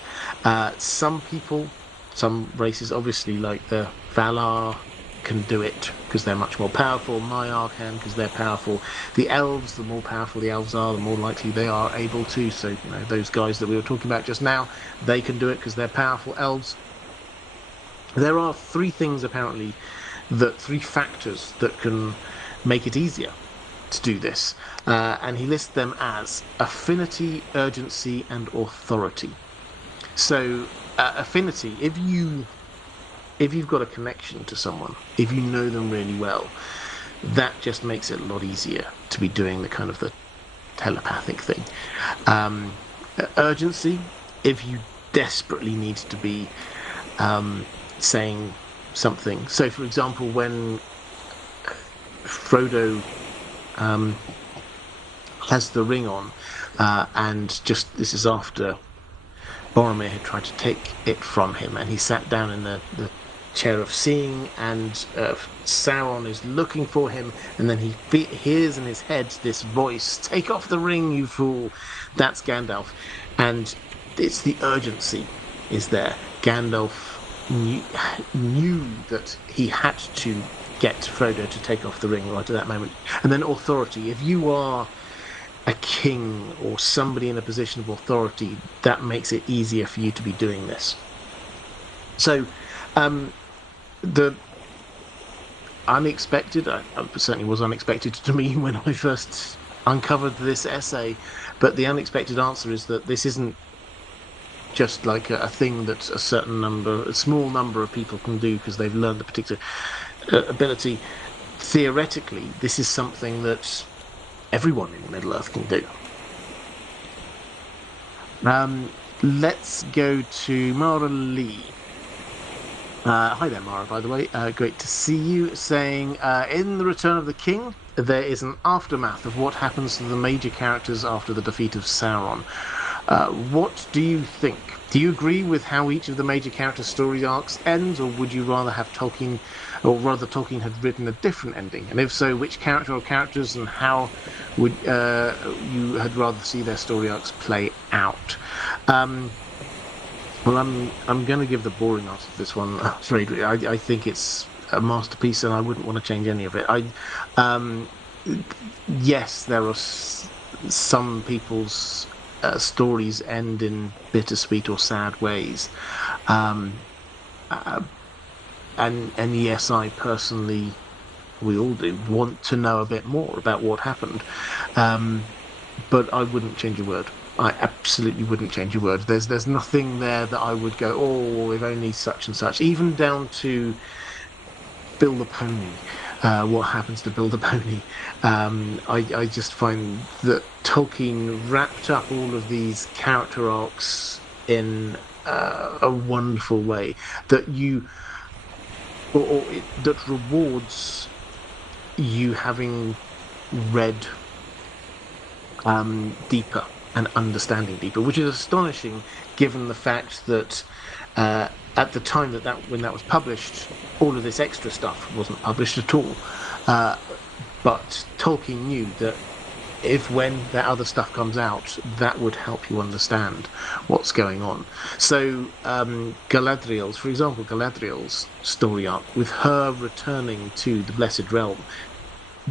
Some people, some races, obviously like the Valar, can do it because they're much more powerful. Maiar can because they're powerful. The elves, the more powerful the elves are, the more likely they are able to. So, you know, those guys that we were talking about just now, they can do it because they're powerful elves. There are three things, apparently, three factors that can make it easier to do this. And he lists them as affinity, urgency, and authority. So, affinity, if you've got a connection to someone, if you know them really well, that just makes it a lot easier to be doing the kind of the telepathic thing. Urgency, if you desperately need to be saying something. So, for example, when Frodo has the ring on, and just this is after Boromir had tried to take it from him, and he sat down in the chair of seeing, and Sauron is looking for him, and then he hears in his head this voice, "Take off the ring, you fool." That's Gandalf, and it's the urgency is there. Gandalf knew that he had to get Frodo to take off the ring right at that moment. And then authority, if you are a king or somebody in a position of authority, that makes it easier for you to be doing this. So the unexpected, certainly was unexpected to me when I first uncovered this essay, but the unexpected answer is that this isn't just like a thing that a small number of people can do because they've learned a particular ability. Theoretically, this is something that everyone in Middle-earth can do. Let's go to Mara Lee. Hi there, Mara, by the way. Great to see you. Saying, in The Return of the King, there is an aftermath of what happens to the major characters after the defeat of Sauron. What do you think? Do you agree with how each of the major characters' story arcs ends, or would you rather have Tolkien had written a different ending? And if so, which character or characters and how would you had rather see their story arcs play out? Well, I'm going to give the boring answer to this one. I think it's a masterpiece, and I wouldn't want to change any of it. Yes, there are some people's stories end in bittersweet or sad ways, and yes, I personally, we all do, want to know a bit more about what happened, but I wouldn't change a word. I absolutely wouldn't change a word. There's nothing there that I would go, oh, if only such and such. Even down to Bill the Pony. What happens to Bill the Pony? I just find that Tolkien wrapped up all of these character arcs in a wonderful way that that rewards you having read deeper and understanding deeper, which is astonishing given the fact that at the time when that was published, all of this extra stuff wasn't published at all. But Tolkien knew that if when that other stuff comes out, that would help you understand what's going on. So Galadriel's, for example, Galadriel's story arc, with her returning to the Blessed Realm,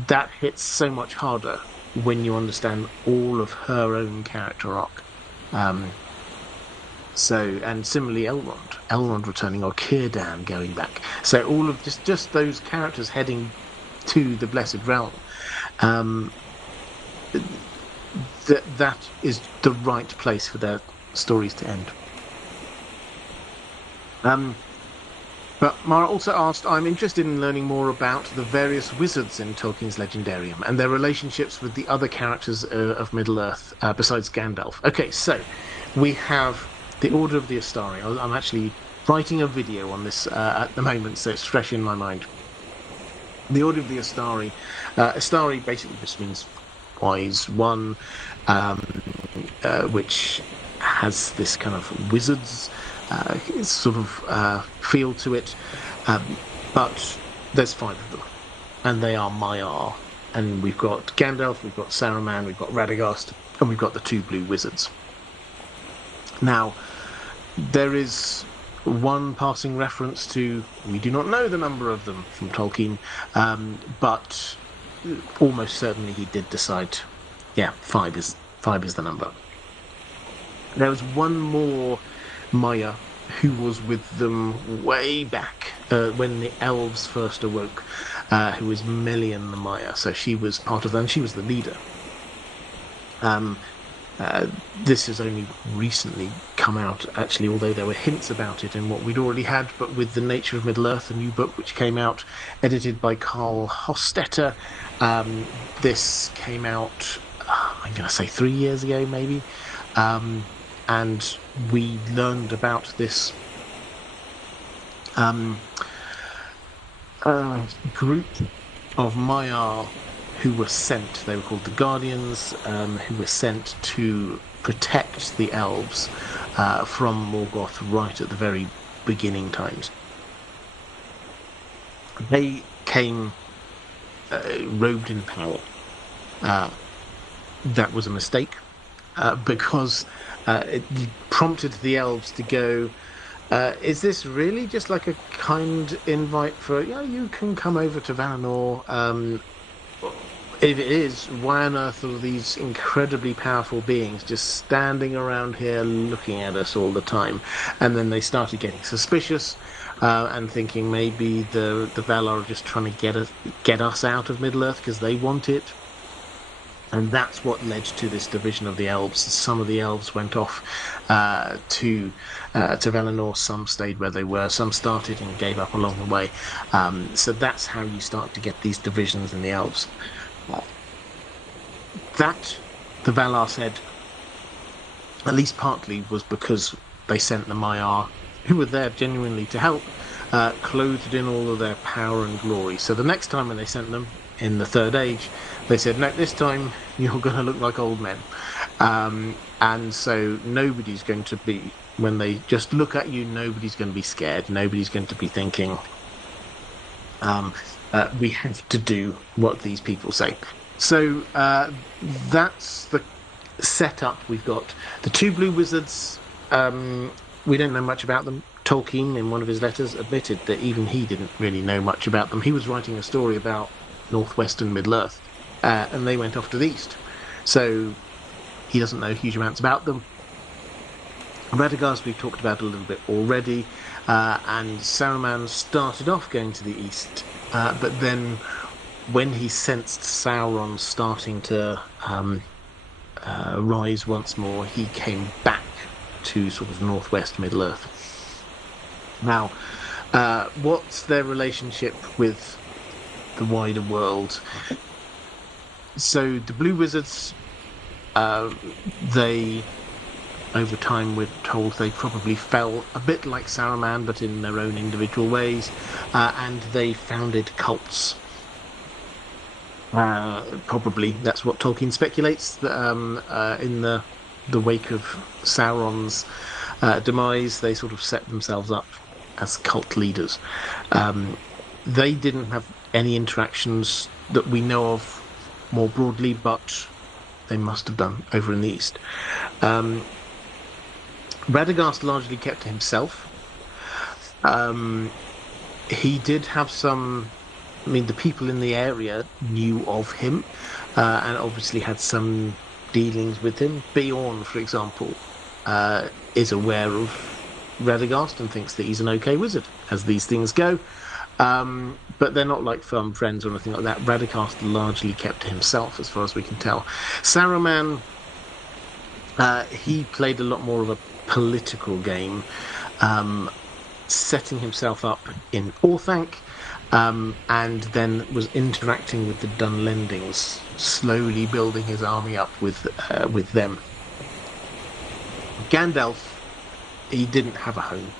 that hits so much harder when you understand all of her own character arc. And similarly Elrond returning, or Círdan going back. So all of just those characters heading to the Blessed Realm. That is the right place for their stories to end. But Mara also asked, I'm interested in learning more about the various wizards in Tolkien's Legendarium and their relationships with the other characters of Middle-earth, besides Gandalf. Okay, so we have the Order of the Istari. I'm actually writing a video on this at the moment, so it's fresh in my mind. The Order of the Istari. Istari basically just means wise one, which has this kind of wizards sort of feel to it, but there's 5 of them, and they are Maiar, and we've got Gandalf, we've got Saruman, we've got Radagast, and we've got the 2 blue wizards. Now, there is one passing reference to, we do not know the number of them from Tolkien, but almost certainly he did decide, 5 is the number. There was one more Maya who was with them way back when the elves first awoke, who was Melian the Maya. So she was part of them, she was the leader. This has only recently come out, actually, although there were hints about it in what we'd already had, but with The Nature of Middle-earth, a new book which came out, edited by Carl Hostetter. This came out, I'm going to say 3 years ago, maybe. And we learned about this group of Maiar who were sent, they were called the Guardians, who were sent to protect the elves from Morgoth right at the very beginning times. They came robed in power. That was a mistake, because it prompted the elves to go, is this really just like a kind invite for, you can come over to Valinor? If it is, why on earth are these incredibly powerful beings just standing around here looking at us all the time? And then they started getting suspicious and thinking maybe the Valar are just trying to get us out of Middle-earth because they want it. And that's what led to this division of the elves. Some of the elves went off to Valinor. Some stayed where they were. Some started and gave up along the way. So that's how you start to get these divisions in the elves. That, the Valar said, at least partly was because they sent the Maiar, who were there genuinely to help, clothed in all of their power and glory. So the next time when they sent them, in the Third Age, they said, no, this time you're going to look like old men. And so nobody's going to be, when they just look at you, nobody's going to be scared. Nobody's going to be thinking, we have to do what these people say. So that's the setup. We've got the 2 blue wizards. We don't know much about them. Tolkien, in one of his letters, admitted that even he didn't really know much about them. He was writing a story about northwestern Middle-earth, and they went off to the east. So he doesn't know huge amounts about them. Radagast we've talked about a little bit already, and Saruman started off going to the east, but then when he sensed Sauron starting to rise once more, he came back to sort of northwest Middle-earth. Now, what's their relationship with the wider world? So the blue wizards, they, over time we're told they probably fell a bit like Saruman, but in their own individual ways, and they founded cults. Probably that's what Tolkien speculates, that in the wake of Sauron's demise, they sort of set themselves up as cult leaders. They didn't have any interactions that we know of more broadly, but they must have done over in the east. Radagast largely kept to himself. He did have some. I mean, the people in the area knew of him, and obviously had some dealings with him. Beorn, for example, is aware of Radagast and thinks that he's an okay wizard, as these things go. But they're not like firm friends or anything like that. Radagast largely kept to himself, as far as we can tell. Saruman, he played a lot more of a political game, setting himself up in Orthanc, and then was interacting with the Dunlendings, slowly building his army up with them. Gandalf, he didn't have a home,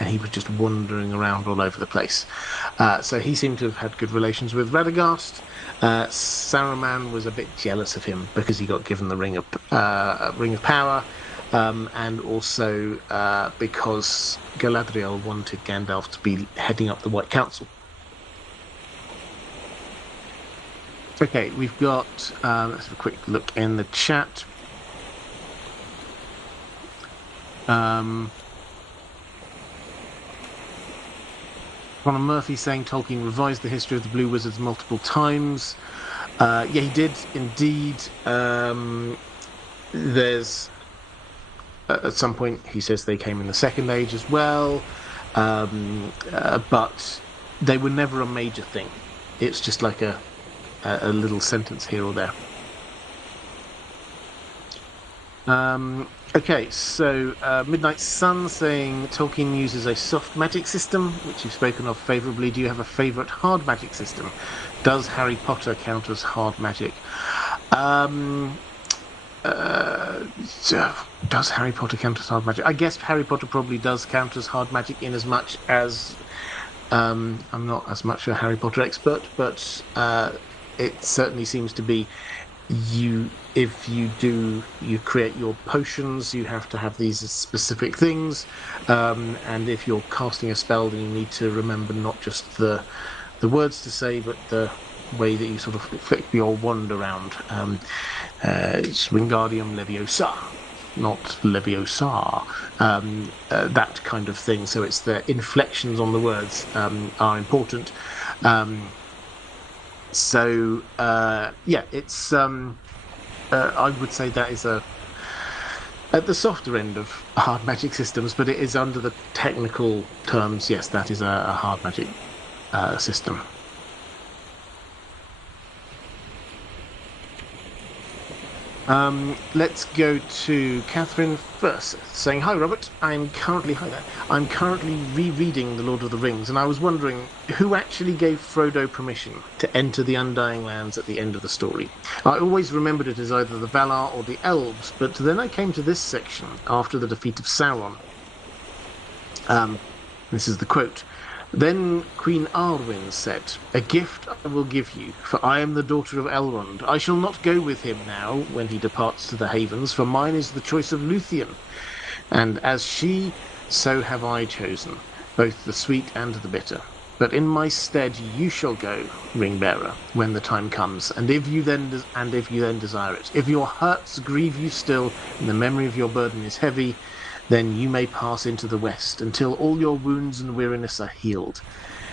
and he was just wandering around all over the place. So he seemed to have had good relations with Radagast. Saruman was a bit jealous of him because he got given the Ring of Power, and also because Galadriel wanted Gandalf to be heading up the White Council. Okay, we've got, let's have a quick look in the chat. Conor Murphy saying Tolkien revised the history of the Blue Wizards multiple times. Yeah, he did indeed. There's at some point he says they came in the Second Age as well, but they were never a major thing. It's just like a little sentence here or there. Okay, so Midnight Sun saying Tolkien uses a soft magic system, which you've spoken of favourably. Do you have a favourite hard magic system? Does Harry Potter count as hard magic? Does Harry Potter count as hard magic? I guess Harry Potter probably does count as hard magic in as much as I'm not as much a Harry Potter expert, but it certainly seems to be if you create your potions, you have to have these specific things, and if you're casting a spell, then you need to remember not just the words to say, but the way that you sort of flick your wand around. It's Wingardium Leviosa, not Leviosa, that kind of thing. So it's the inflections on the words are important. So yeah, it's I would say that is at the softer end of hard magic systems, but it is under the technical terms. Yes, that is a hard magic system. Let's go to Catherine first, saying, "Hi Robert, I'm currently rereading The Lord of the Rings, and I was wondering who actually gave Frodo permission to enter the Undying Lands at the end of the story. I always remembered it as either the Valar or the Elves, but then I came to this section after the defeat of Sauron." This is the quote. "Then Queen Arwen said, 'A gift I will give you, for I am the daughter of Elrond. I shall not go with him now when he departs to the Havens, for mine is the choice of Luthien. And as she, so have I chosen, both the sweet and the bitter. But in my stead you shall go, Ring-bearer, when the time comes, and if you then desire it. If your hurts grieve you still, and the memory of your burden is heavy, then you may pass into the west until all your wounds and weariness are healed.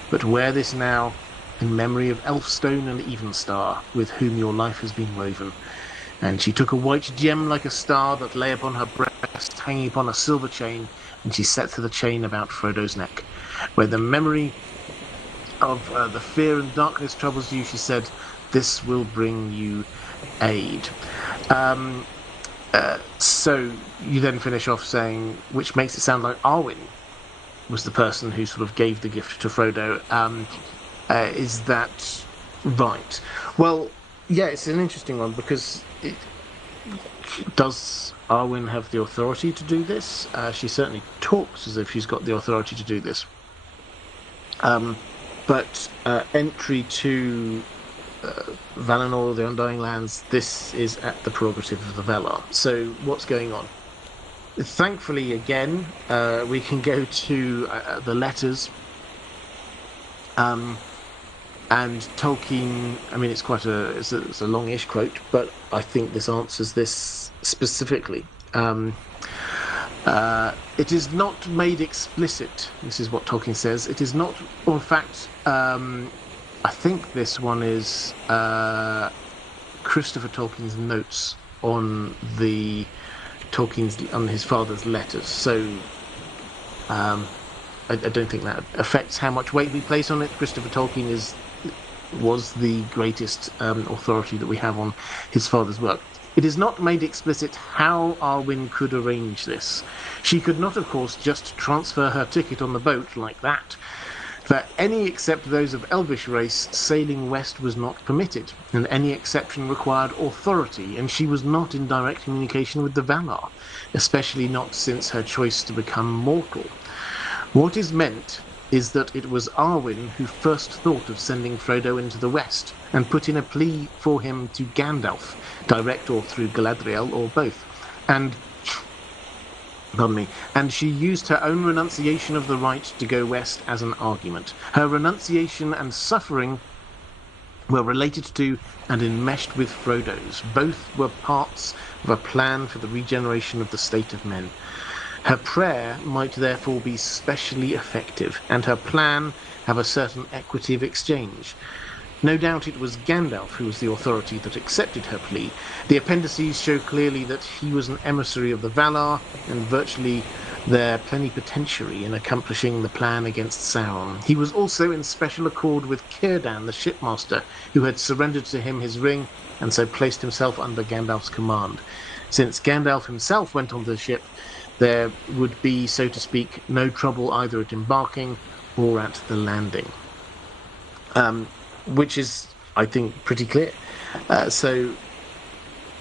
But wear this now in memory of Elfstone and Evenstar, with whom your life has been woven.' And she took a white gem like a star that lay upon her breast, hanging upon a silver chain, and she set the chain about Frodo's neck. Where the memory of the fear and darkness troubles you, she said, this will bring you aid." So you then finish off saying, which makes it sound like Arwen was the person who sort of gave the gift to Frodo. Is that right? Well, yeah, it's an interesting one, because does Arwen have the authority to do this? She certainly talks as if she's got the authority to do this. But entry to Valinor, the Undying Lands, this is at the prerogative of the Valar. So what's going on? Thankfully, again, we can go to the letters. And Tolkien, I mean, it's a longish quote, but I think this answers this specifically. It is not made explicit. This is what Tolkien says. It is not, or in fact, I think this one is Christopher Tolkien's notes on on his father's letters. So I don't think that affects how much weight we place on it. Christopher Tolkien was the greatest authority that we have on his father's work. It is not made explicit how Arwen could arrange this. She could not, of course, just transfer her ticket on the boat like that. For any except those of Elvish race, sailing west was not permitted, and any exception required authority, and she was not in direct communication with the Valar, especially not since her choice to become mortal. What is meant is that it was Arwen who first thought of sending Frodo into the west, and put in a plea for him to Gandalf, direct or through Galadriel, or both, and she used her own renunciation of the right to go west as an argument. Her renunciation and suffering were related to and enmeshed with Frodo's. Both were parts of a plan for the regeneration of the state of men. Her prayer might therefore be specially effective, and her plan have a certain equity of exchange. No doubt it was Gandalf who was the authority that accepted her plea. The appendices show clearly that he was an emissary of the Valar, and virtually their plenipotentiary in accomplishing the plan against Sauron. He was also in special accord with Círdan, the shipmaster, who had surrendered to him his ring, and so placed himself under Gandalf's command. Since Gandalf himself went on the ship, there would be, so to speak, no trouble either at embarking or at the landing. Which is, I think, pretty clear. So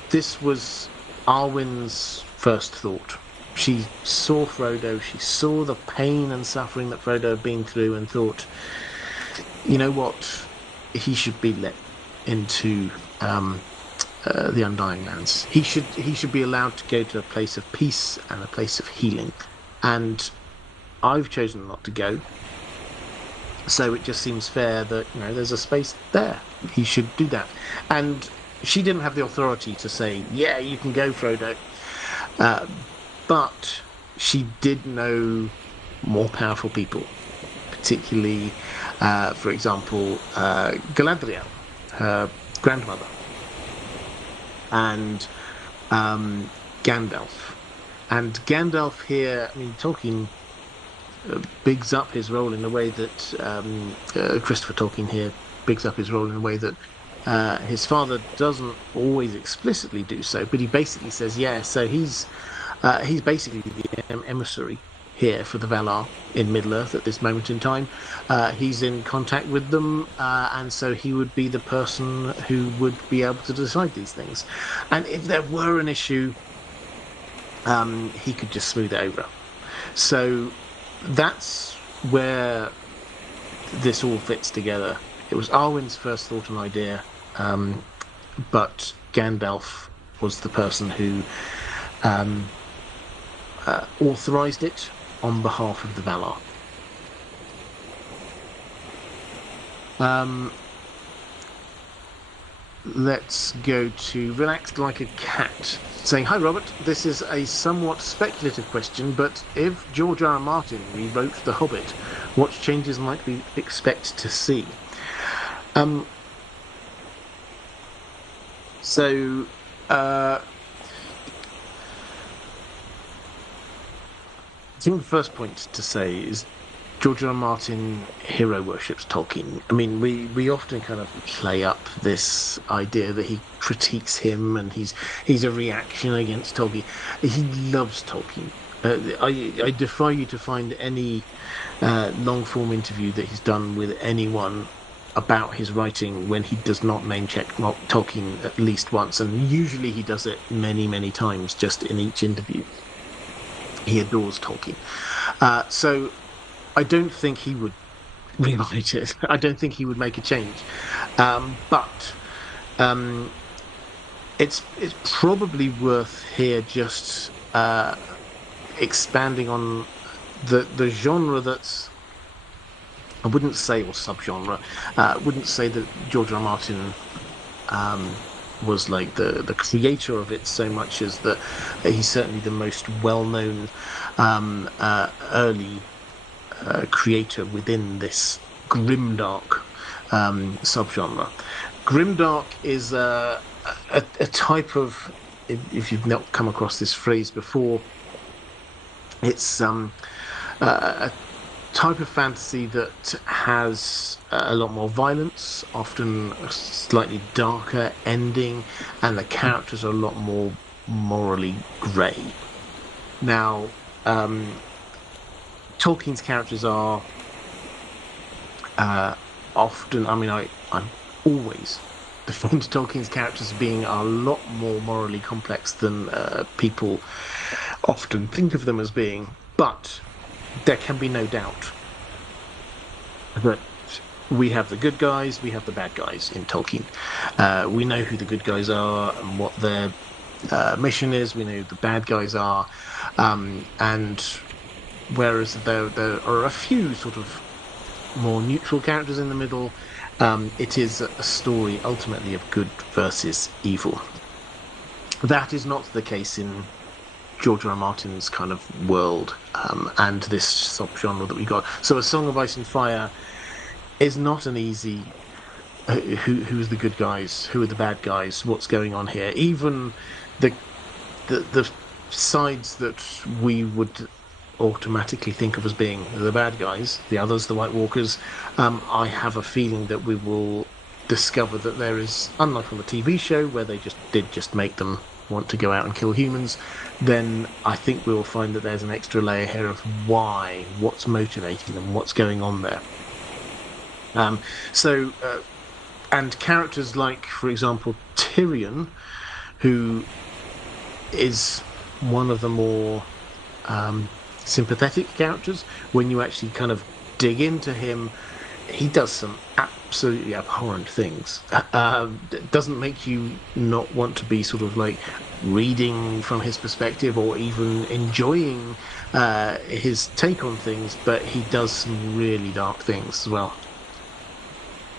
this was Arwen's first thought. She saw Frodo, she saw the pain and suffering that Frodo had been through, and thought, you know what, he should be let into the Undying Lands. He should be allowed to go to a place of peace and a place of healing. And I've chosen not to go. So it just seems fair that, there's a space there. He should do that. And she didn't have the authority to say, yeah, you can go, Frodo. But she did know more powerful people, particularly, for example, Galadriel, her grandmother, and Gandalf. And Gandalf here, Tolkien bigs up his role in a way that Christopher Tolkien here bigs up his role in a way that his father doesn't always explicitly do so, but he basically says, yeah, so he's basically the emissary here for the Valar in Middle-earth at this moment in time. He's in contact with them, and so he would be the person who would be able to decide these things. And if there were an issue, he could just smooth it over. So that's where this all fits together. It was Arwen's first thought and idea, but Gandalf was the person who authorized it on behalf of the Valar. Let's go to Relaxed Like a Cat, saying, hi Robert, this is a somewhat speculative question, but if George R. R. Martin rewrote The Hobbit, what changes might we expect to see? I think the first point to say is George R. R. Martin hero worships Tolkien. We often kind of play up this idea that he critiques him and he's a reaction against Tolkien. He loves Tolkien. I defy you to find any long-form interview that he's done with anyone about his writing when he does not name-check Tolkien at least once, and usually he does it many, many times just in each interview. He adores Tolkien. So I don't think he would rewrite it. I don't think he would make a change. But it's probably worth here just expanding on the genre that's I wouldn't say, or subgenre, wouldn't say that George R. R. Martin was like the creator of it so much as that he's certainly the most well-known early creator within this grimdark subgenre. Grimdark is a type of, if you've not come across this phrase before, it's a type of fantasy that has a lot more violence, often a slightly darker ending, and the characters are a lot more morally grey. Now, Tolkien's characters are often, I'm always defend Tolkien's characters as being a lot more morally complex than people often think of them as being, but there can be no doubt that we have the good guys, we have the bad guys in Tolkien. We know who the good guys are and what their mission is, we know who the bad guys are, and whereas there are a few sort of more neutral characters in the middle, it is a story ultimately of good versus evil. That is not the case in George R. R. Martin's kind of world, and this subgenre that we got. So A Song of Ice and Fire is not an easy who's the good guys, who are the bad guys, what's going on here. Even the sides that we would automatically think of as being the bad guys, the others, the White Walkers, I have a feeling that we will discover that there is, unlike on the TV show where they just make them want to go out and kill humans, then I think we will find that there's an extra layer here of why, what's motivating them, what's going on there. And characters like, for example, Tyrion, who is one of the more sympathetic characters. When you actually kind of dig into him, he does some absolutely abhorrent things. Doesn't make you not want to be sort of like reading from his perspective or even enjoying his take on things, but he does some really dark things as well.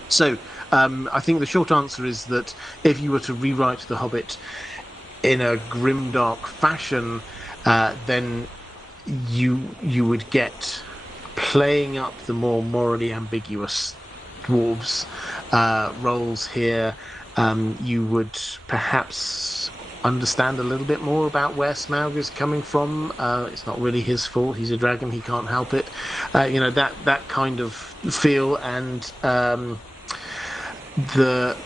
So I think the short answer is that if you were to rewrite The Hobbit in a grimdark fashion, then you would get, playing up the more morally ambiguous dwarves roles here, you would perhaps understand a little bit more about where Smaug is coming from. It's not really his fault, he's a dragon, he can't help it. That kind of feel, and the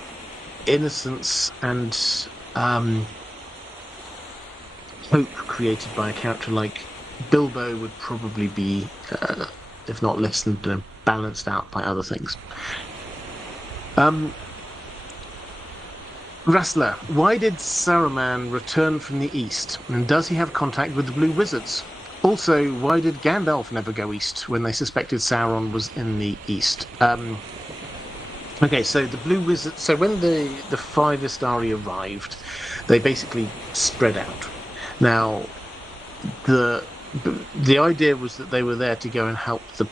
innocence and hope created by a character like Bilbo would probably be, if not lessened, balanced out by other things. Rassler, why did Saruman return from the east? And does he have contact with the Blue Wizards? Also, why did Gandalf never go east when they suspected Sauron was in the east? Okay, so the Blue Wizards... So when the five Istari arrived, they basically spread out. Now, the idea was that they were there to go and help the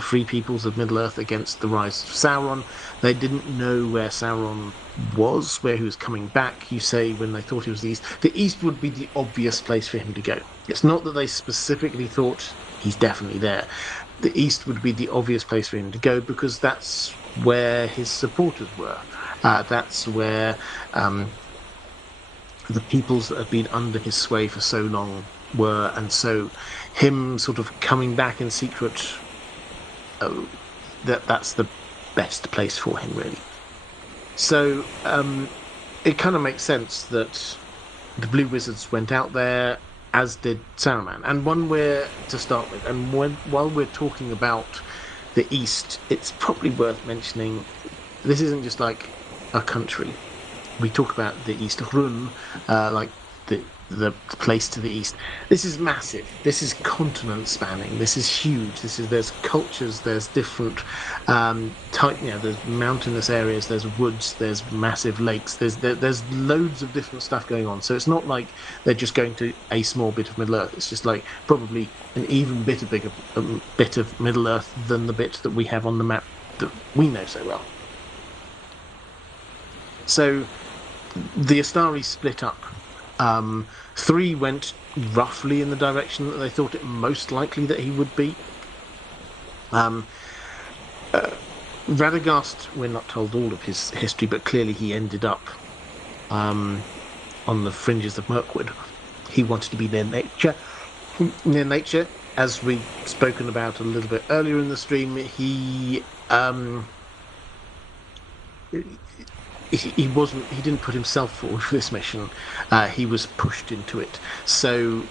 free peoples of Middle-earth against the rise of Sauron. They didn't know where Sauron was, where he was coming back. You say when they thought he was the east. The east would be the obvious place for him to go. It's not that they specifically thought he's definitely there. The east would be the obvious place for him to go because that's where his supporters were. That's where the peoples that had been under his sway for so long were, and so him sort of coming back in secret, that's the best place for him, really. So it kind of makes sense that the Blue Wizards went out there, as did Saruman. And to start with, and while we're talking about the East, it's probably worth mentioning this isn't just like a country. We talk about the East Run, like the place to the east. This is massive. This is continent spanning. This is huge. There's cultures. There's different type. There's mountainous areas. There's woods. There's massive lakes. There's loads of different stuff going on. So it's not like they're just going to a small bit of Middle Earth. It's just like probably an even bigger bit of Middle Earth than the bit that we have on the map that we know so well. So the Istari split up. 3 went roughly in the direction that they thought it most likely that he would be. Radagast, we're not told all of his history, but clearly he ended up on the fringes of Mirkwood. He wanted to be near nature. Near nature, as we've spoken about a little bit earlier in the stream, he didn't put himself forward for this mission. He was pushed into it. So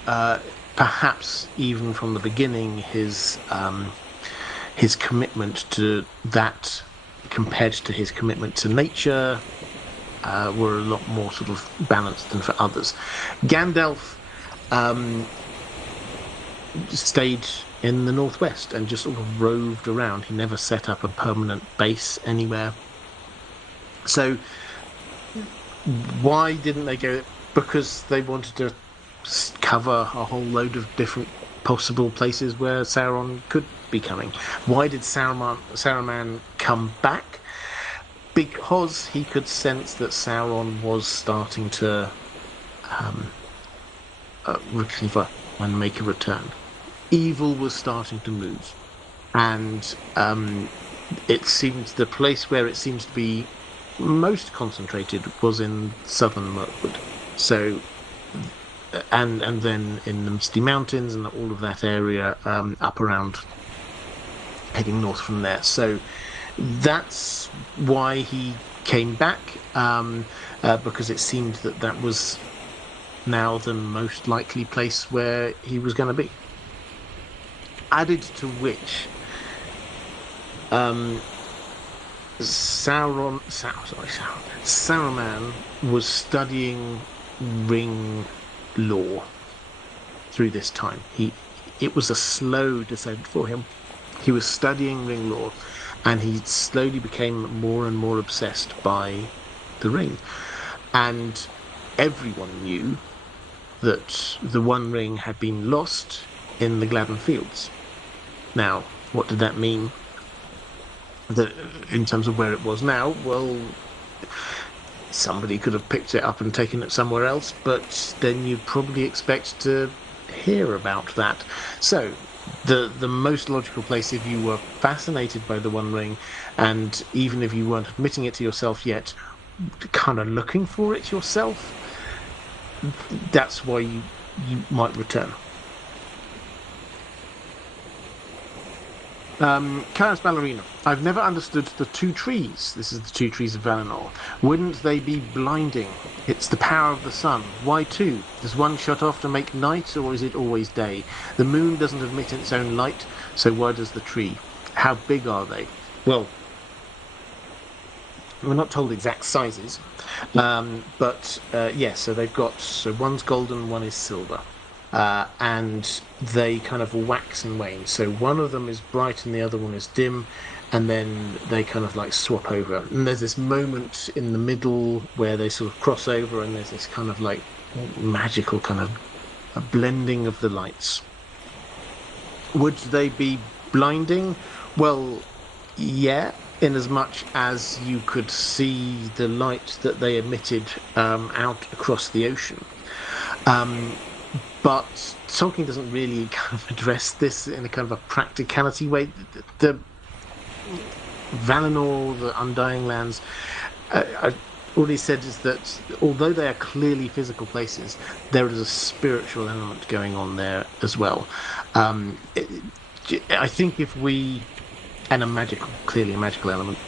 perhaps even from the beginning, his commitment to that compared to his commitment to nature were a lot more sort of balanced than for others. Gandalf stayed in the northwest and just sort of roved around. He never set up a permanent base anywhere. So why didn't they go? Because they wanted to cover a whole load of different possible places where Sauron could be coming. Why did Saruman come back? Because he could sense that Sauron was starting to recover and make a return. Evil was starting to move, and it seemed the place where it seems to be most concentrated was in southern Mirkwood. So, and then in the Misty Mountains and all of that area up around, heading north from there. So that's why he came back, because it seemed that was now the most likely place where he was going to be. Added to which, Saruman was studying ring lore through this time. It was a slow descent for him. He was studying ring lore, and he slowly became more and more obsessed by the ring. And everyone knew that the One Ring had been lost in the Gladden Fields. Now, what did that mean? That in terms of where it was now, well, somebody could have picked it up and taken it somewhere else, but then you'd probably expect to hear about that. So the most logical place, if you were fascinated by the One Ring, and even if you weren't admitting it to yourself yet, kind of looking for it yourself, that's why you might return. Caius Ballerina. I've never understood the 2 trees. This is the 2 trees of Valinor. Wouldn't they be blinding? It's the power of the sun. Why 2? Does one shut off to make night, or is it always day? The moon doesn't emit its own light, so why does the tree? How big are they? Well, we're not told exact sizes, but yes, so they've got, so one's golden, one is silver. And they kind of wax and wane. So one of them is bright and the other one is dim, and then they kind of like swap over. And there's this moment in the middle where they sort of cross over, and there's this kind of like magical kind of a blending of the lights. Would they be blinding? Well, yeah, in as much as you could see the light that they emitted out across the ocean. But Tolkien doesn't really kind of address this in a kind of a practicality way. The Valinor, the Undying Lands, all he said is that although they are clearly physical places, there is a spiritual element going on there as well. I think if we, and clearly a magical element,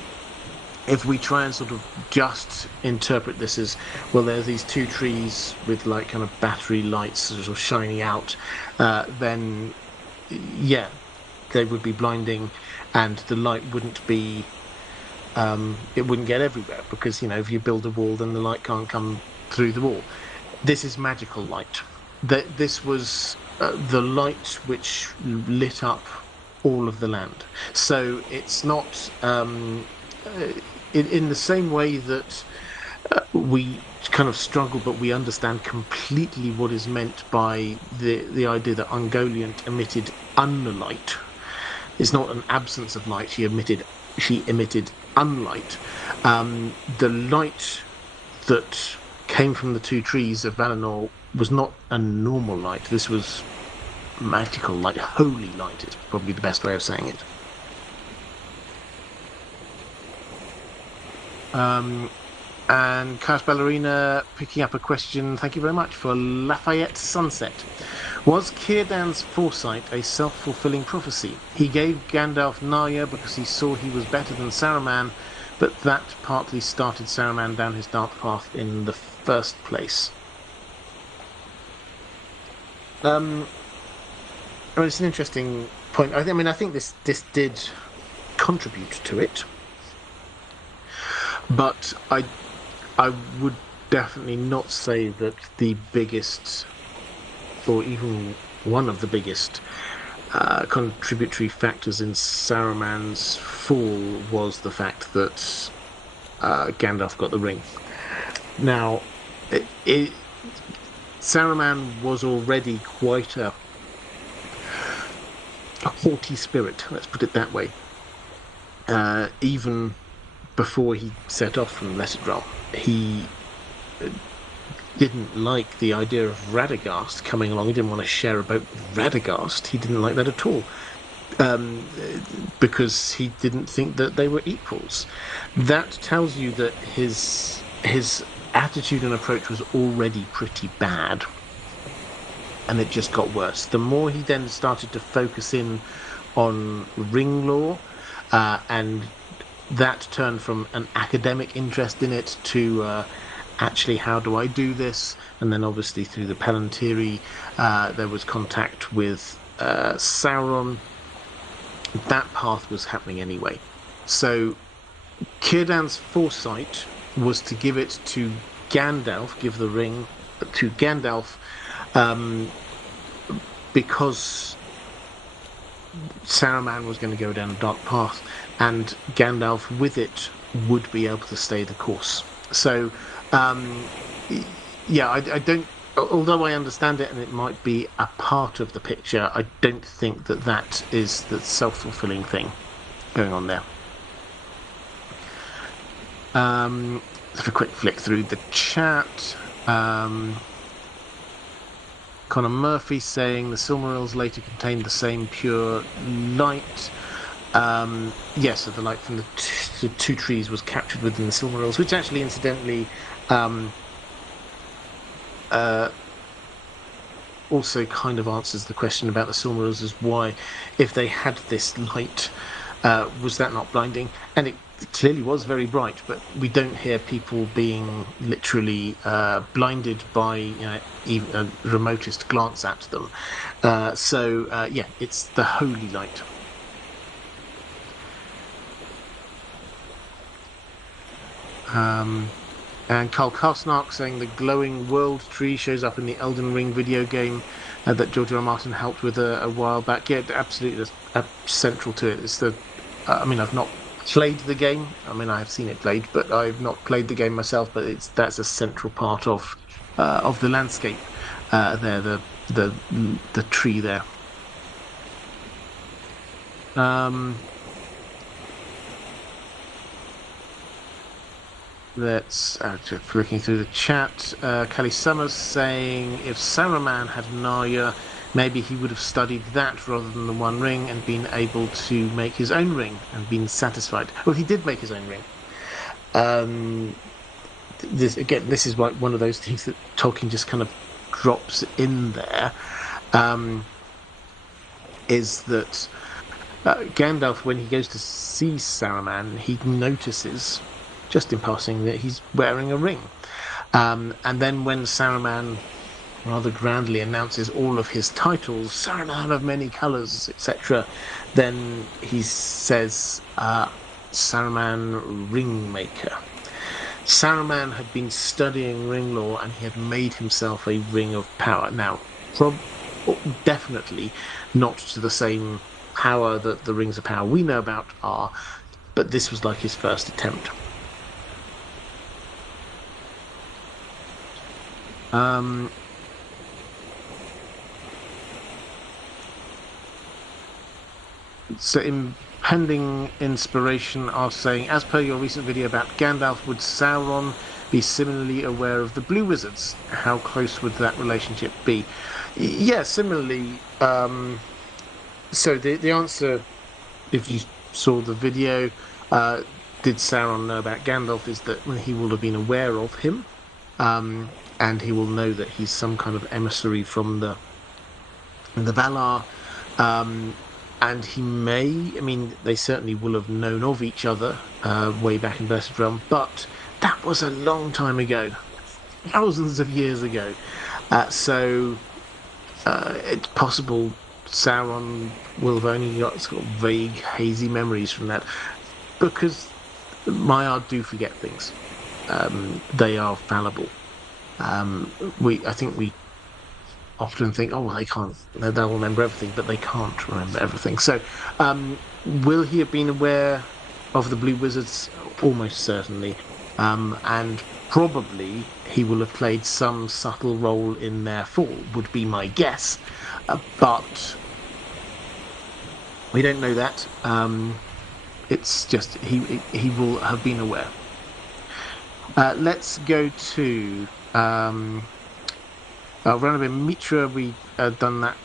if we try and sort of just interpret this as, well, there's these 2 trees with like kind of battery lights sort of shining out, then yeah, they would be blinding, and the light wouldn't be, it wouldn't get everywhere, because, if you build a wall, then the light can't come through the wall. this is magical light. That this was the light which lit up all of the land. So it's not in the same way that we kind of struggle, but we understand completely what is meant by the idea that Ungoliant emitted unlight. It's not an absence of light. She emitted unlight. The light that came from the two trees of Valinor was not a normal light. This was magical light, holy light is probably the best way of saying it. And Chaos Ballerina picking up a question, thank you very much, for Lafayette Sunset. Was Círdan's foresight a self-fulfilling prophecy? He gave Gandalf Narya because he saw he was better than Saruman, but that partly started Saruman down his dark path in the first place. I mean, it's an interesting point. I think this did contribute to it, but I would definitely not say that the biggest, or even one of the biggest, contributory factors in Saruman's fall was the fact that Gandalf got the ring. Now, Saruman was already quite a haughty spirit, let's put it that way. Even before he set off from Letadrel, he didn't like the idea of Radagast coming along. He didn't want to share a boat with Radagast. He didn't like that at all, because he didn't think that they were equals. That tells you that his attitude and approach was already pretty bad, and it just got worse. The more he then started to focus in on ring lore, and that turned from an academic interest in it to actually, how do I do this? And then obviously through the Palantiri, there was contact with Sauron. That path was happening anyway. So Círdan's foresight was to give it to Gandalf, give the ring to Gandalf, because Saruman was going to go down a dark path, and Gandalf with it would be able to stay the course. So yeah, I don't, although I understand it and it might be a part of the picture, I don't think that is the self-fulfilling thing going on there. Have a quick flick through the chat. Connor Murphy saying the Silmarils later contained the same pure light. Yes, so the light from the two trees was captured within the Silmarils, which actually, incidentally, also kind of answers the question about the Silmarils as why, if they had this light, was that not blinding? And it clearly was very bright, but we don't hear people being literally blinded by even a remotest glance at them. So yeah, it's the holy light. And Carl Karsnark saying the glowing world tree shows up in the Elden Ring video game that George R. R. Martin helped with a while back. Yeah, absolutely, that's central to it. It's the, I mean, I've not played the game. I mean, I have seen it played, but I've not played the game myself. But that's a central part of the landscape there. The tree there. Let's just looking through the chat. Kelly Summers saying if Saruman had Narya, maybe he would have studied that rather than the One Ring and been able to make his own ring and been satisfied. Well, he did make his own ring. This is like one of those things that Tolkien just kind of drops in there. Is that Gandalf, when he goes to see Saruman, he notices, just in passing, that he's wearing a ring. And then when Saruman rather grandly announces all of his titles, Saruman of many colours, etc., then he says Saruman Ringmaker. Saruman had been studying ring lore and he had made himself a ring of power. Now, definitely not to the same power that the rings of power we know about are, but this was like his first attempt. So impending inspiration are saying, as per your recent video about Gandalf, would Sauron be similarly aware of the Blue Wizards? How close would that relationship be? Yeah, similarly. So the answer, if you saw the video, did Sauron know about Gandalf, is that he will have been aware of him, and he will know that he's some kind of emissary from the Valar. And he may, I mean, they certainly will have known of each other way back in Blessed Realm, but that was a long time ago, thousands of years ago. So it's possible Sauron will have only got sort of vague, hazy memories from that, because Maiar do forget things. They are fallible. I think we often think, oh, they'll remember everything, but they can't remember everything. So, will he have been aware of the Blue Wizards? Almost certainly. And probably he will have played some subtle role in their fall, would be my guess. But we don't know that. It's just, he will have been aware. Let's go to... Ranabin Mitra, we done that.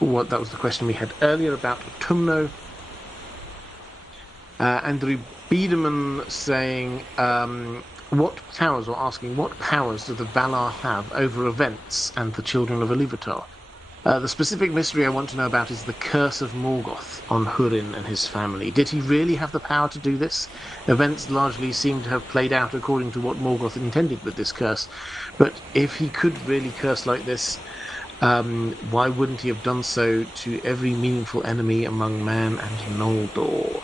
That was the question we had earlier about Utumno. Andrew Biederman saying, what powers do the Valar have over events and the children of Iluvatar? The specific mystery I want to know about is the curse of Morgoth on Húrin and his family. Did he really have the power to do this? Events largely seem to have played out according to what Morgoth intended with this curse. But if he could really curse like this, why wouldn't he have done so to every meaningful enemy among Man and Noldor?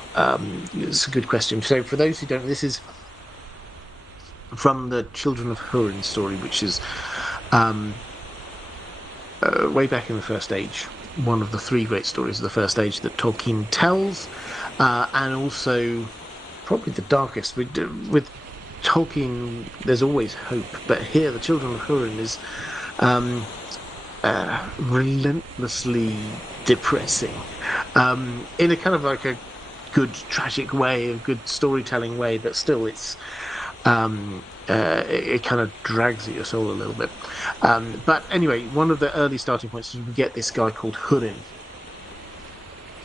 It's a good question. So for those who don't, this is from the Children of Húrin story, which is... way back in the First Age, one of the three great stories of the First Age that Tolkien tells, and also probably the darkest. With Tolkien, there's always hope, but here the Children of Húrin is relentlessly depressing, in a kind of like a good tragic way, a good storytelling way, but still it's it kind of drags at your soul a little bit. But anyway, one of the early starting points is we get this guy called Húrin,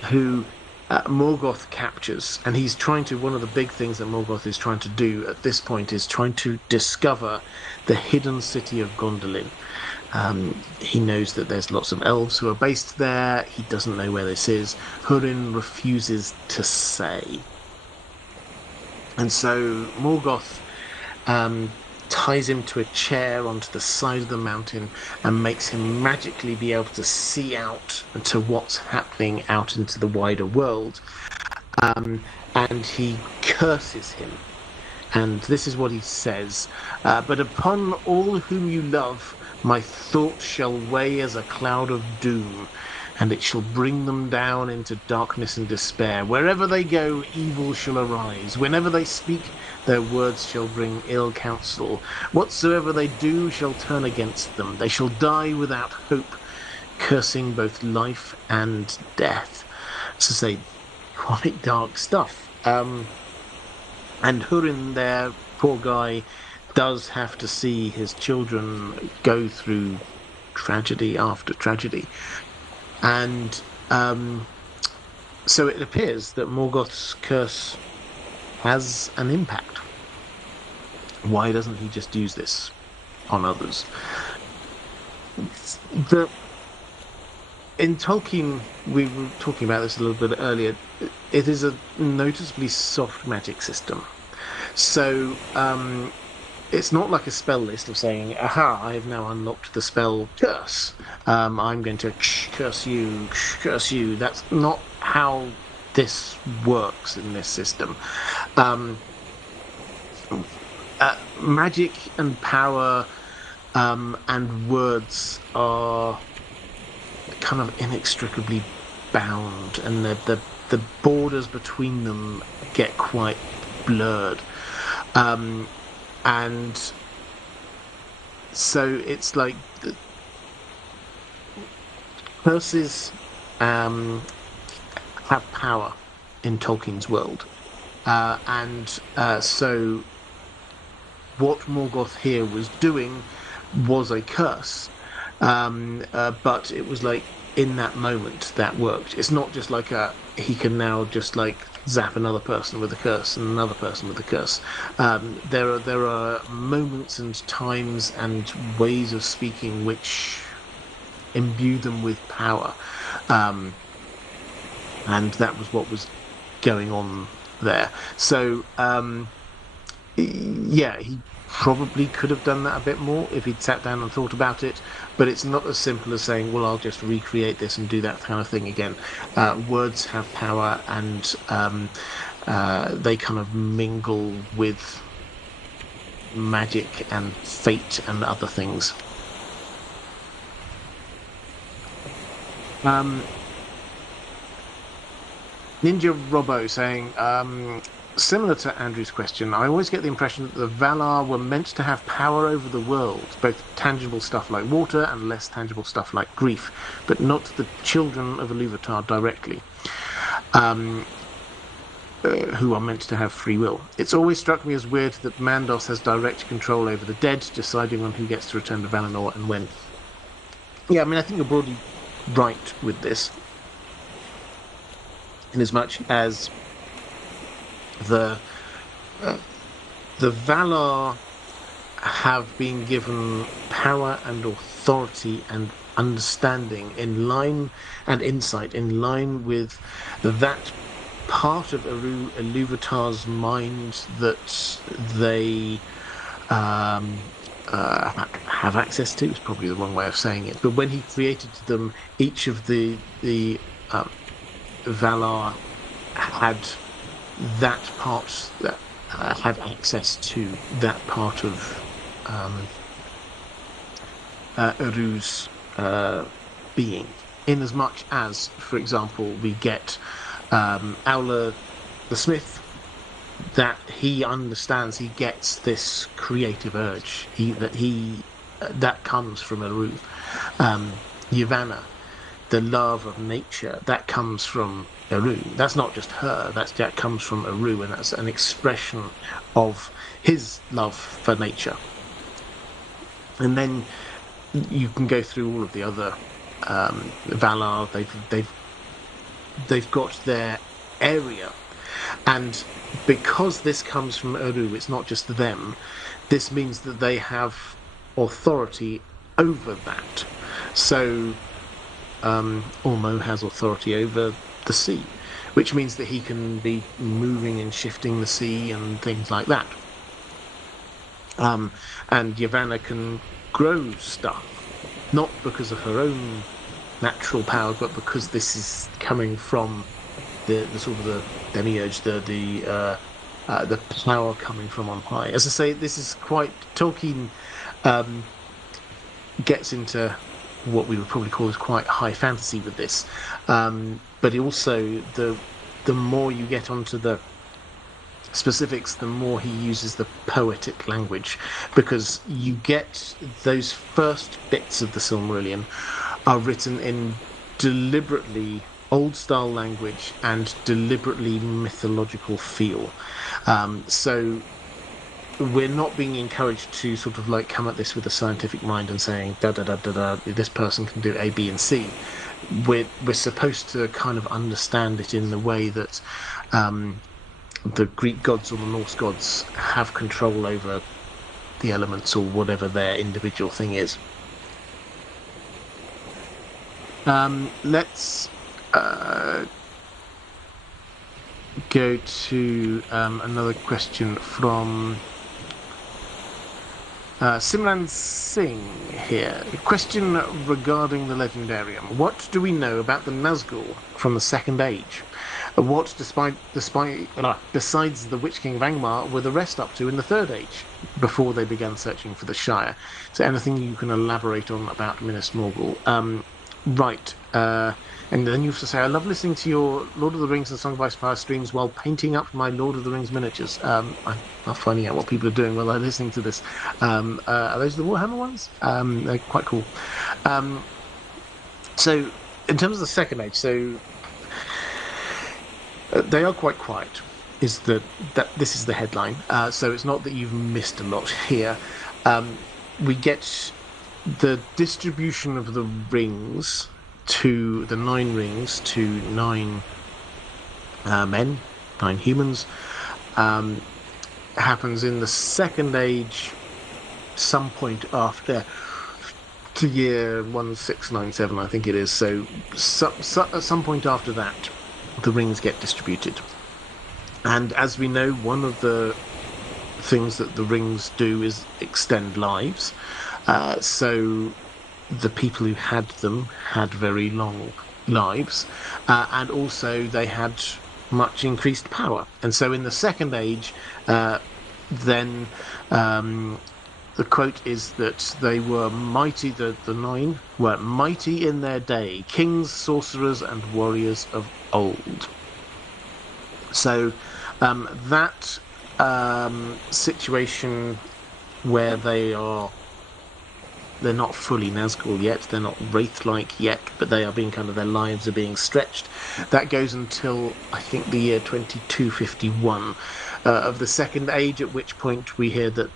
who Morgoth captures, and he's trying to, one of the big things that Morgoth is trying to do at this point is trying to discover the hidden city of Gondolin. He knows that there's lots of elves who are based there. He doesn't know where this is. Húrin refuses to say. And so Morgoth ties him to a chair onto the side of the mountain and makes him magically be able to see out to what's happening out into the wider world. And he curses him. And this is what he says. But upon all whom you love, my thoughts shall weigh as a cloud of doom, and it shall bring them down into darkness and despair. Wherever they go, evil shall arise. Whenever they speak, their words shall bring ill counsel. Whatsoever they do shall turn against them. They shall die without hope, cursing both life and death. So say, quite dark stuff. And Húrin there, poor guy, does have to see his children go through tragedy after tragedy. And so it appears that Morgoth's curse has an impact. Why doesn't he just use this on others? In Tolkien, we were talking about this a little bit earlier, it is a noticeably soft magic system. So it's not like a spell list of saying, aha, I have now unlocked the spell curse. I'm going to curse you. That's not how this works in this system. magic and power and words are kind of inextricably bound, and the borders between them get quite blurred, and so it's like curses have power in Tolkien's world, and so what Morgoth here was doing was a curse, but it was like in that moment that worked. It's not just like he can now just like zap another person with a curse and another person with a curse. There are moments and times and ways of speaking which imbue them with power, and that was what was going on there. So yeah, he probably could have done that a bit more if he'd sat down and thought about it, but it's not as simple as saying, well, I'll just recreate this and do that kind of thing again. Words have power, and they kind of mingle with magic and fate and other things. Ninja Robbo saying, similar to Andrew's question, I always get the impression that the Valar were meant to have power over the world, both tangible stuff like water and less tangible stuff like grief, but not the children of Ilúvatar directly, who are meant to have free will. It's always struck me as weird that Mandos has direct control over the dead, deciding on who gets to return to Valinor and when. Yeah, I mean, I think you're broadly right with this, in as much as the Valar have been given power and authority and understanding in line, and insight in line with that part of Ilúvatar's mind that they have access to. Is probably the wrong way of saying it, but when he created them, each of the Valar had that part, that had access to that part of Uru's being, in as much as, for example, we get Aulë the Smith, that he understands, he gets this creative urge that comes from Uru. Yavanna, the love of nature, that comes from Uru. That's not just her, that comes from Uru, and that's an expression of his love for nature. And then you can go through all of the other Valar. They've got their area, and because this comes from Uru, it's not just them. This means that they have authority over that. So Ulmo has authority over the sea, which means that he can be moving and shifting the sea and things like that. And Yavanna can grow stuff, not because of her own natural power, but because this is coming from the sort of the demiurge, the power coming from on high. As I say, this is quite Tolkien gets into what we would probably call as quite high fantasy with this, but also the more you get onto the specifics, the more he uses the poetic language, because you get those first bits of the Silmarillion are written in deliberately old style language and deliberately mythological feel. So we're not being encouraged to sort of like come at this with a scientific mind and saying da da da da da, this person can do A, B, and C. We're supposed to kind of understand it in the way that the Greek gods or the Norse gods have control over the elements or whatever their individual thing is. Let's go to another question from Simran Singh here. A question regarding the Legendarium. What do we know about the Nazgûl from the Second Age? What, besides the Witch King of Angmar, were the rest up to in the Third Age before they began searching for the Shire? So anything you can elaborate on about Minas Morgul? Right. And then you have to say, I love listening to your Lord of the Rings and Song of Ice and Fire streams while painting up my Lord of the Rings miniatures. I'm finding out what people are doing while they're listening to this. Are those the Warhammer ones? They're quite cool. So, in terms of the Second Age, so they are quite quiet. This is the headline. So it's not that you've missed a lot here. We get the distribution of the rings to the 9 rings to 9 men, 9 humans, happens in the Second Age, some point after the year 1697, I think it is. So at some point after that, the rings get distributed. And as we know, one of the things that the rings do is extend lives. So the people who had them had very long lives, and also they had much increased power. And so in the Second Age, then the quote is that they were mighty, the 9 were mighty in their day, kings, sorcerers, and warriors of old. So that situation where they're not fully Nazgûl yet, they're not Wraith-like yet, but they are being their lives are being stretched. That goes until, I think, the year 2251 of the Second Age, at which point we hear that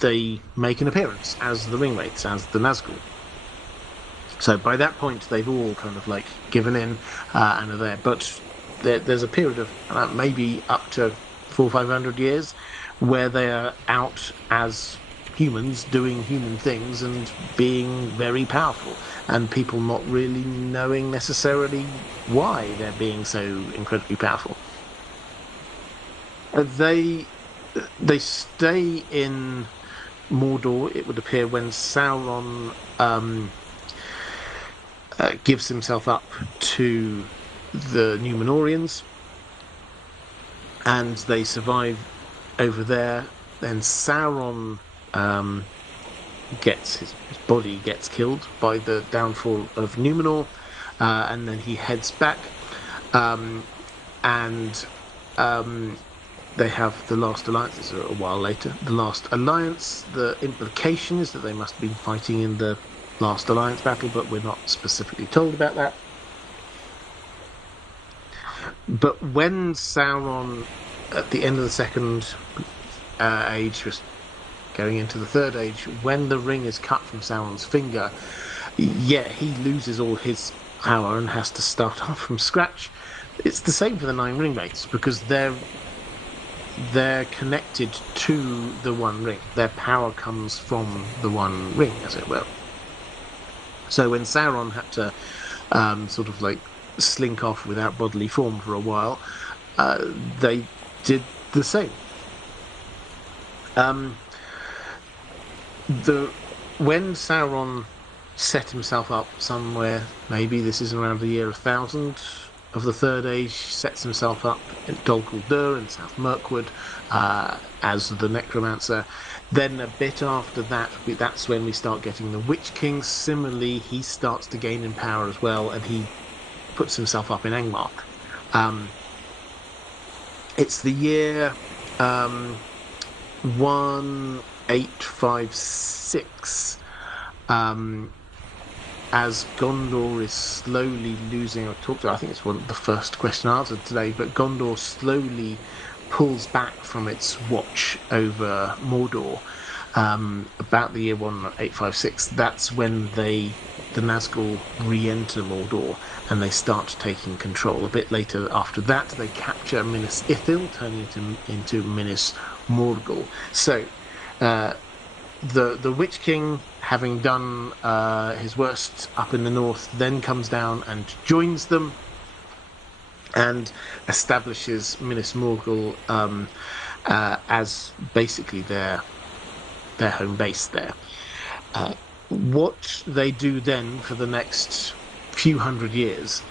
they make an appearance as the Ringwraiths, as the Nazgûl. So by that point, they've all given in and are there. But there's a period of maybe up to 400 or 500 years where they are out as humans doing human things and being very powerful, and people not really knowing necessarily why they're being so incredibly powerful. They stay in Mordor, it would appear, when Sauron gives himself up to the Númenóreans, and they survive over there. Then Sauron his body gets killed by the downfall of Númenor, and then he heads back, and they have the last alliance. This is a while later. The last alliance, the implication is that they must have been fighting in the last alliance battle, but we're not specifically told about that. But when Sauron, at the end of the Second Age, just going into the Third Age, when the ring is cut from Sauron's finger, he loses all his power and has to start off from scratch. It's the same for the 9 Ringwraiths, because they're connected to the One Ring. Their power comes from the One Ring, as it were. So when Sauron had to slink off without bodily form for a while, they did the same. When Sauron set himself up somewhere, maybe this is around the year 1000 of the Third Age, sets himself up in Dol Guldur in South Mirkwood as the Necromancer. Then a bit after that, that's when we start getting the Witch King. Similarly, he starts to gain in power as well, and he puts himself up in Angmar. It's the year 1856, as Gondor is slowly losing. I think it's one of the first question answered today, but Gondor slowly pulls back from its watch over Mordor. About the year 1856, that's when the Nazgûl re-enter Mordor and they start taking control. A bit later after that, they capture Minas Ithil, turning it into Minas Morgul. So the Witch King, having done his worst up in the north, then comes down and joins them and establishes Minas Morgul as basically their home base there. What they do then for the next few hundred years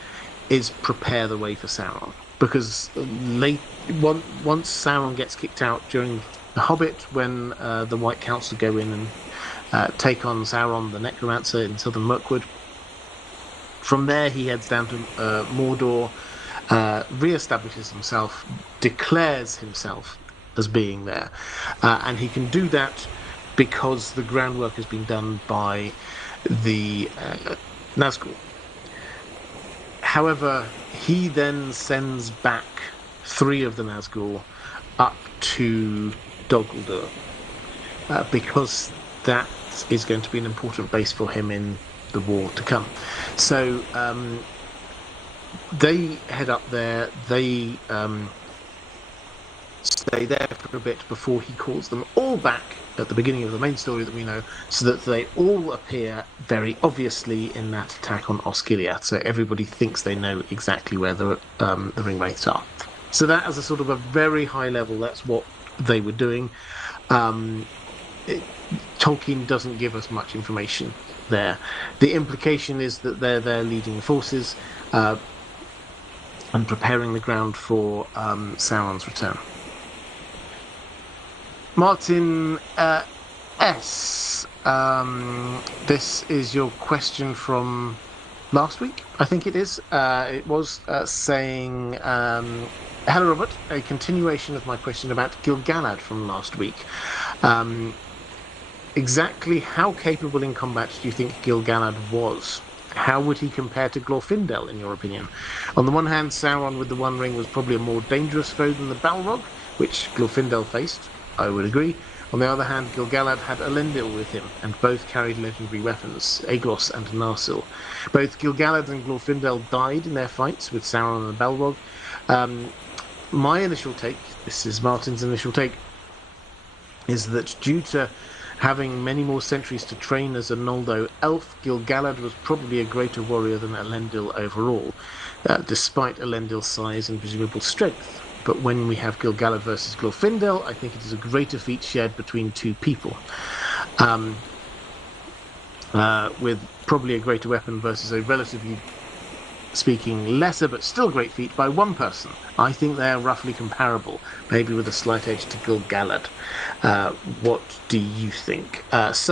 is prepare the way for Sauron. because once Sauron gets kicked out during The Hobbit, when the White Council go in and take on Sauron the Necromancer in Southern Mirkwood, from there he heads down to Mordor, re-establishes himself, declares himself as being there, and he can do that because the groundwork has been done by the Nazgûl. However, he then sends back 3 of the Nazgûl up to Dol Guldur, because that is going to be an important base for him in the war to come. So they head up there, they stay there for a bit before he calls them all back at the beginning of the main story that we know, so that they all appear very obviously in that attack on Osgiliath, so everybody thinks they know exactly where the ringwraiths are. So that, as a sort of a very high level, that's what they were doing. Tolkien doesn't give us much information there. The implication is that they're there leading the forces and preparing the ground for Sauron's return. Martin S. This is your question from last week, I think it is. It was saying, hello Robert, a continuation of my question about Gil-galad from last week. Exactly how capable in combat do you think Gil-galad was? How would he compare to Glorfindel, in your opinion? On the one hand, Sauron with the One Ring was probably a more dangerous foe than the Balrog, which Glorfindel faced. I would agree. On the other hand, Gil-galad had Elendil with him, and both carried legendary weapons, Aeglos and Narsil. Both Gil-galad and Glorfindel died in their fights with Sauron and the Balrog. My initial take, this is Martin's initial take, is that due to having many more centuries to train as a Noldo elf, Gil-galad was probably a greater warrior than Elendil overall, despite Elendil's size and presumable strength. But when we have Gil-galad versus Glorfindel, I think it is a greater feat shared between 2 people, with probably a greater weapon versus a relatively speaking lesser but still great feat by 1 person. I think they are roughly comparable, maybe with a slight edge to Gil-galad. What do you think? They're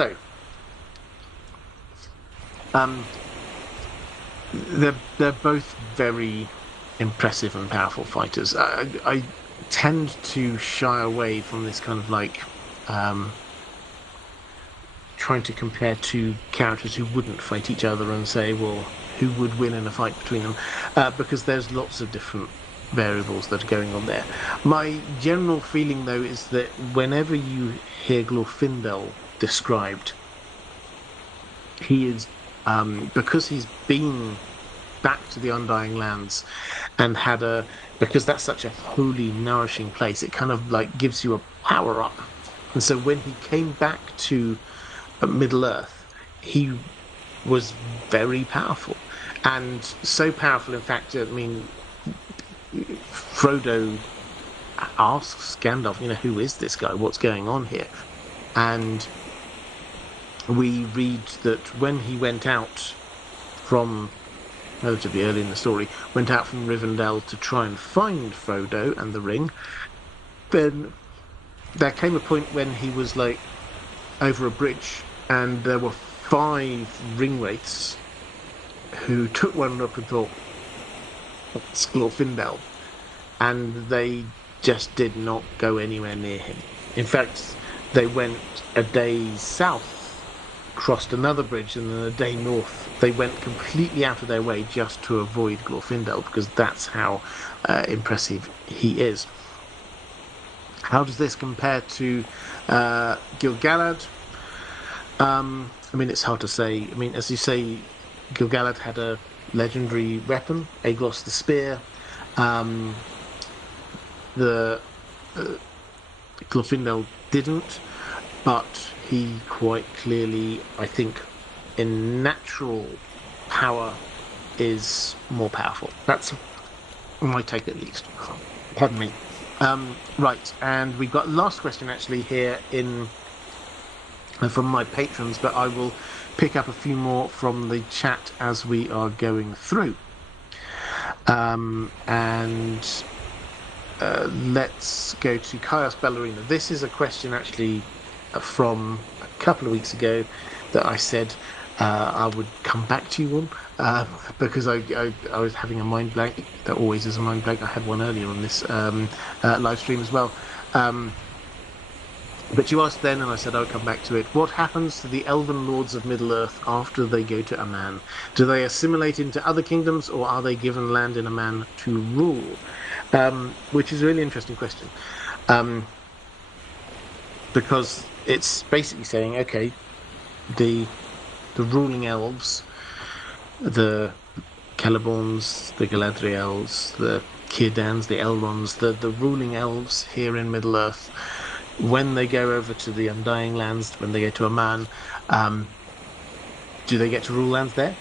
both very impressive and powerful fighters. I tend to shy away from this kind of like trying to compare 2 characters who wouldn't fight each other and say, well, who would win in a fight between them, because there's lots of different variables that are going on there. My general feeling, though, is that whenever you hear Glorfindel described, he is, because he's been back to the Undying Lands and because that's such a holy, nourishing place, it kind of like gives you a power up. And so when he came back to Middle-earth, he was very powerful. And so powerful, in fact, I mean, Frodo asks Gandalf, who is this guy? What's going on here? And we read that when he went out from, relatively early in the story, went out from Rivendell to try and find Frodo and the ring, then there came a point when he was like over a bridge and there were 5 ringwraiths who took one look and thought, it's Glorfindel, and they just did not go anywhere near him. In fact, they went a day south, crossed another bridge, and then a day north. They went completely out of their way just to avoid Glorfindel, because that's how impressive he is. How does this compare to Gil-galad? I mean, it's hard to say. I mean, as you say, Gil-galad had a legendary weapon, Aeglos the Spear. Glorfindel didn't, but he quite clearly, I think, in natural power, is more powerful. That's my take, at least. Pardon me. Right, and we've got last question actually here from my patrons, but I will pick up a few more from the chat as we are going through. And let's go to Caius Ballerina. This is a question actually from a couple of weeks ago that I said I would come back to you on because I was having a mind blank. There always is a mind blank. I had one earlier on this live stream as well. But you asked then, and I said I would come back to it. What happens to the Elven Lords of Middle-earth after they go to Aman? Do they assimilate into other kingdoms, or are they given land in Aman to rule? Which is a really interesting question. Because it's basically saying, okay, the ruling elves, the Celeborns, the Galadriels, the Círdains, the Elrons, the ruling elves here in Middle-earth, when they go over to the Undying Lands, when they go to Aman, do they get to rule lands there?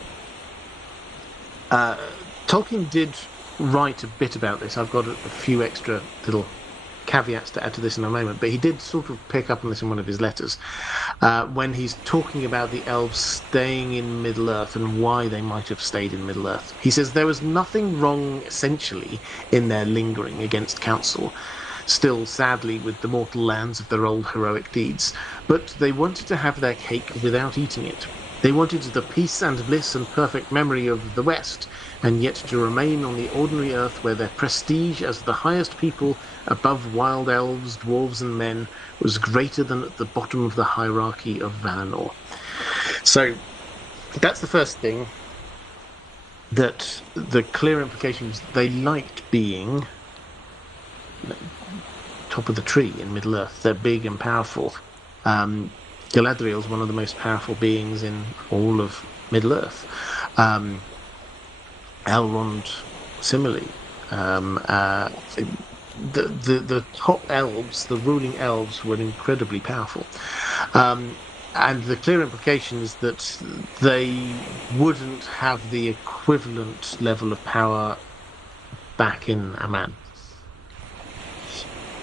Tolkien did write a bit about this. I've got a few extra little caveats to add to this in a moment, but he did sort of pick up on this in one of his letters when he's talking about the elves staying in Middle-earth and why they might have stayed in Middle-earth. He says there was nothing wrong essentially in their lingering against council, still sadly with the mortal lands of their old heroic deeds, but they wanted to have their cake without eating it. They wanted the peace and bliss and perfect memory of the West, and yet to remain on the ordinary earth where their prestige as the highest people above wild elves, dwarves and men was greater than at the bottom of the hierarchy of Valinor. So that's the first thing, that the clear implication is they liked being top of the tree in Middle-earth. They're big and powerful. Galadriel's one of the most powerful beings in all of Middle-earth. Elrond, similarly. The top elves, the ruling elves, were incredibly powerful. And the clear implication is that they wouldn't have the equivalent level of power back in Aman.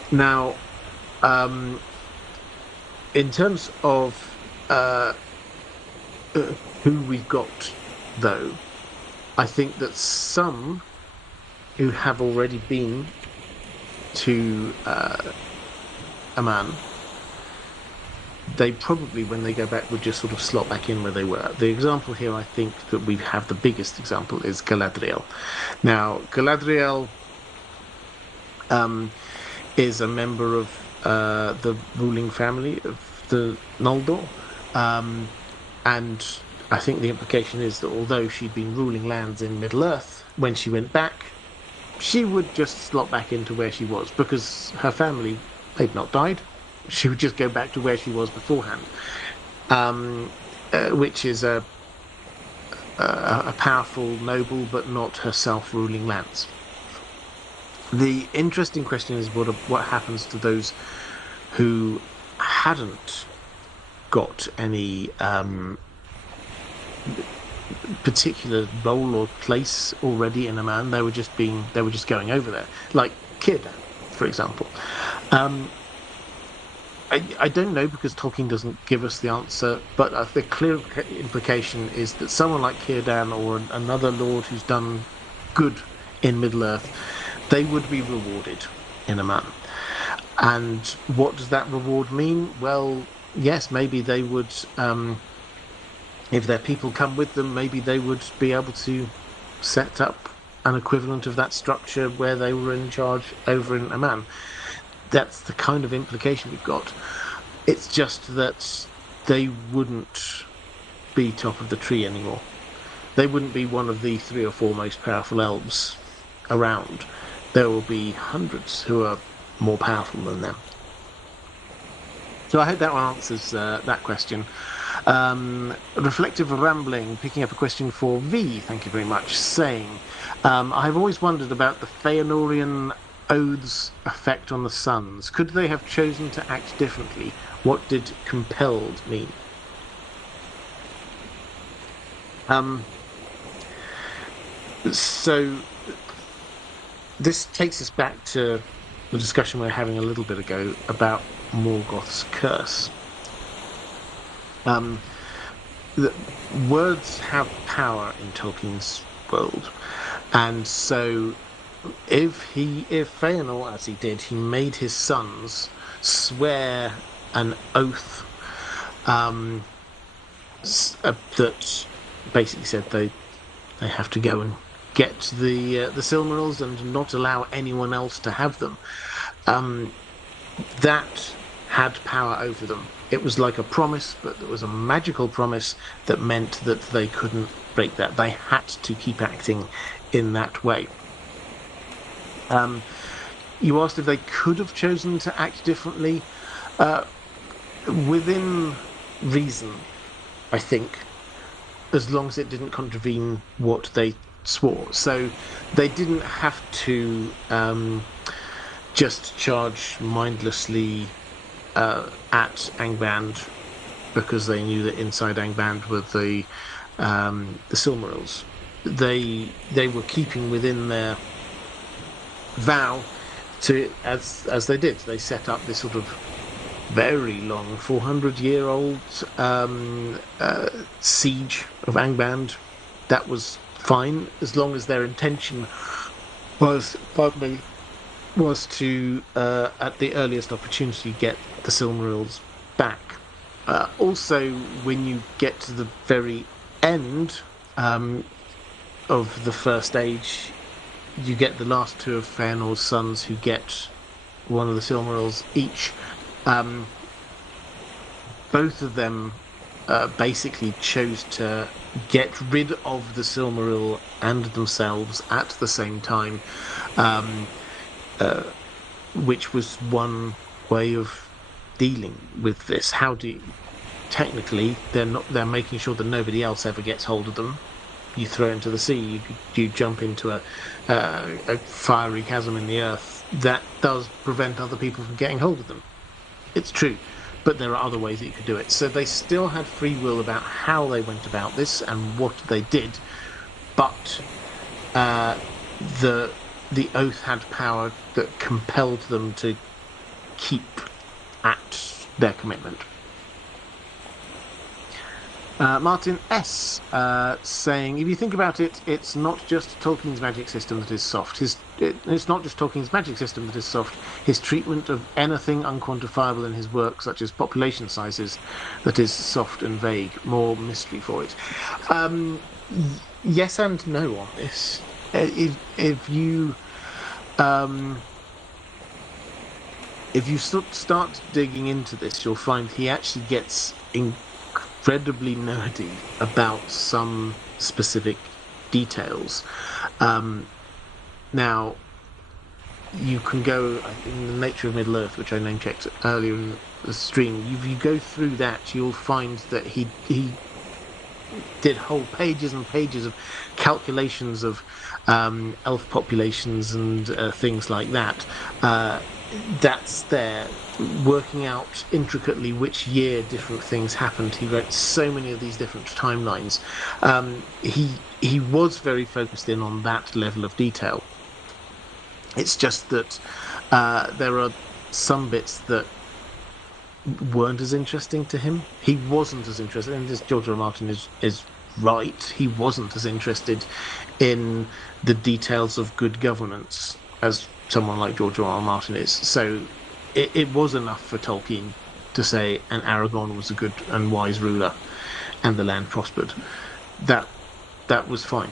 Now, in terms of who we've got, though, I think that some who have already been to Aman, they probably, when they go back, would just sort of slot back in where they were. The example here, I think, that we have the biggest example is Galadriel. Now, Galadriel is a member of the ruling family of the Noldor, and I think the implication is that although she'd been ruling lands in Middle-earth, when she went back, she would just slot back into where she was, because her family, they'd not died. She would just go back to where she was beforehand, which is a powerful noble, but not herself ruling lands. The interesting question is what happens to those who hadn't got any particular role or place already in Aman. They were just going over there, like Círdan, for example. I don't know, because Tolkien doesn't give us the answer, but the clear implication is that someone like Círdan or another lord who's done good in Middle-earth, they would be rewarded in Aman. And what does that reward mean? Well, yes, maybe they would, if their people come with them, maybe they would be able to set up an equivalent of that structure where they were in charge over in Aman. That's the kind of implication we've got. It's just that they wouldn't be top of the tree anymore. They wouldn't be one of the 3 or 4 most powerful elves around. There will be hundreds who are more powerful than them. So I hope that one answers that question. Reflective Rambling, picking up a question for V, thank you very much, saying, I've always wondered about the Feanorian oaths' effect on the sons. Could they have chosen to act differently? What did compelled mean? So this takes us back to the discussion we were having a little bit ago about Morgoth's curse. The words have power in Tolkien's world, And so if Feanor, as he did, he made his sons swear an oath that basically said they have to go and get the Silmarils and not allow anyone else to have them. That had power over them. It was like a promise, but it was a magical promise that meant that they couldn't break that. They had to keep acting in that way. You asked if they could have chosen to act differently. Within reason, I think, as long as it didn't contravene what they swore. So they didn't have to just charge mindlessly at Angband because they knew that inside Angband were the Silmarils. They were keeping within their vow to, as they did. They set up this sort of very long 400-year-old siege of Angband. That was fine as long as their intention was to at the earliest opportunity get the Silmarils back. Also, when you get to the very end of the First Age, you get the last two of Feanor's sons who get one of the Silmarils each. Both of them basically chose to get rid of the Silmaril and themselves at the same time, which was one way of dealing with this. How do you, technically they're making sure that nobody else ever gets hold of them. You throw into the sea, you jump into a fiery chasm in the earth. That does prevent other people from getting hold of them. It's true, but there are other ways that you could do it. So they still had free will about how they went about this and what they did, but the oath had power that compelled them to keep at their commitment. Martin S. Saying, if you think about it, it's not just Tolkien's magic system that is soft. It's not just Tolkien's magic system that is soft. His treatment of anything unquantifiable in his work, such as population sizes, that is soft and vague. More mystery for it. Yes and no on this. If you start digging into this, you'll find he actually gets incredibly nerdy about some specific details. Now, you can go in the Nature of Middle-earth, which I name-checked earlier in the stream. If you go through that, you'll find that he did whole pages and pages of calculations of elf populations and things like that. That's there, working out intricately which year different things happened. He wrote so many of these different timelines. He was very focused in on that level of detail. It's just that there are some bits that weren't as interesting to him. He wasn't as interested, and this George R. R. Martin is right. He wasn't as interested in the details of good governance as someone like George R. R. Martin is. So it was enough for Tolkien to say, and Aragorn was a good and wise ruler, and the land prospered. That was fine.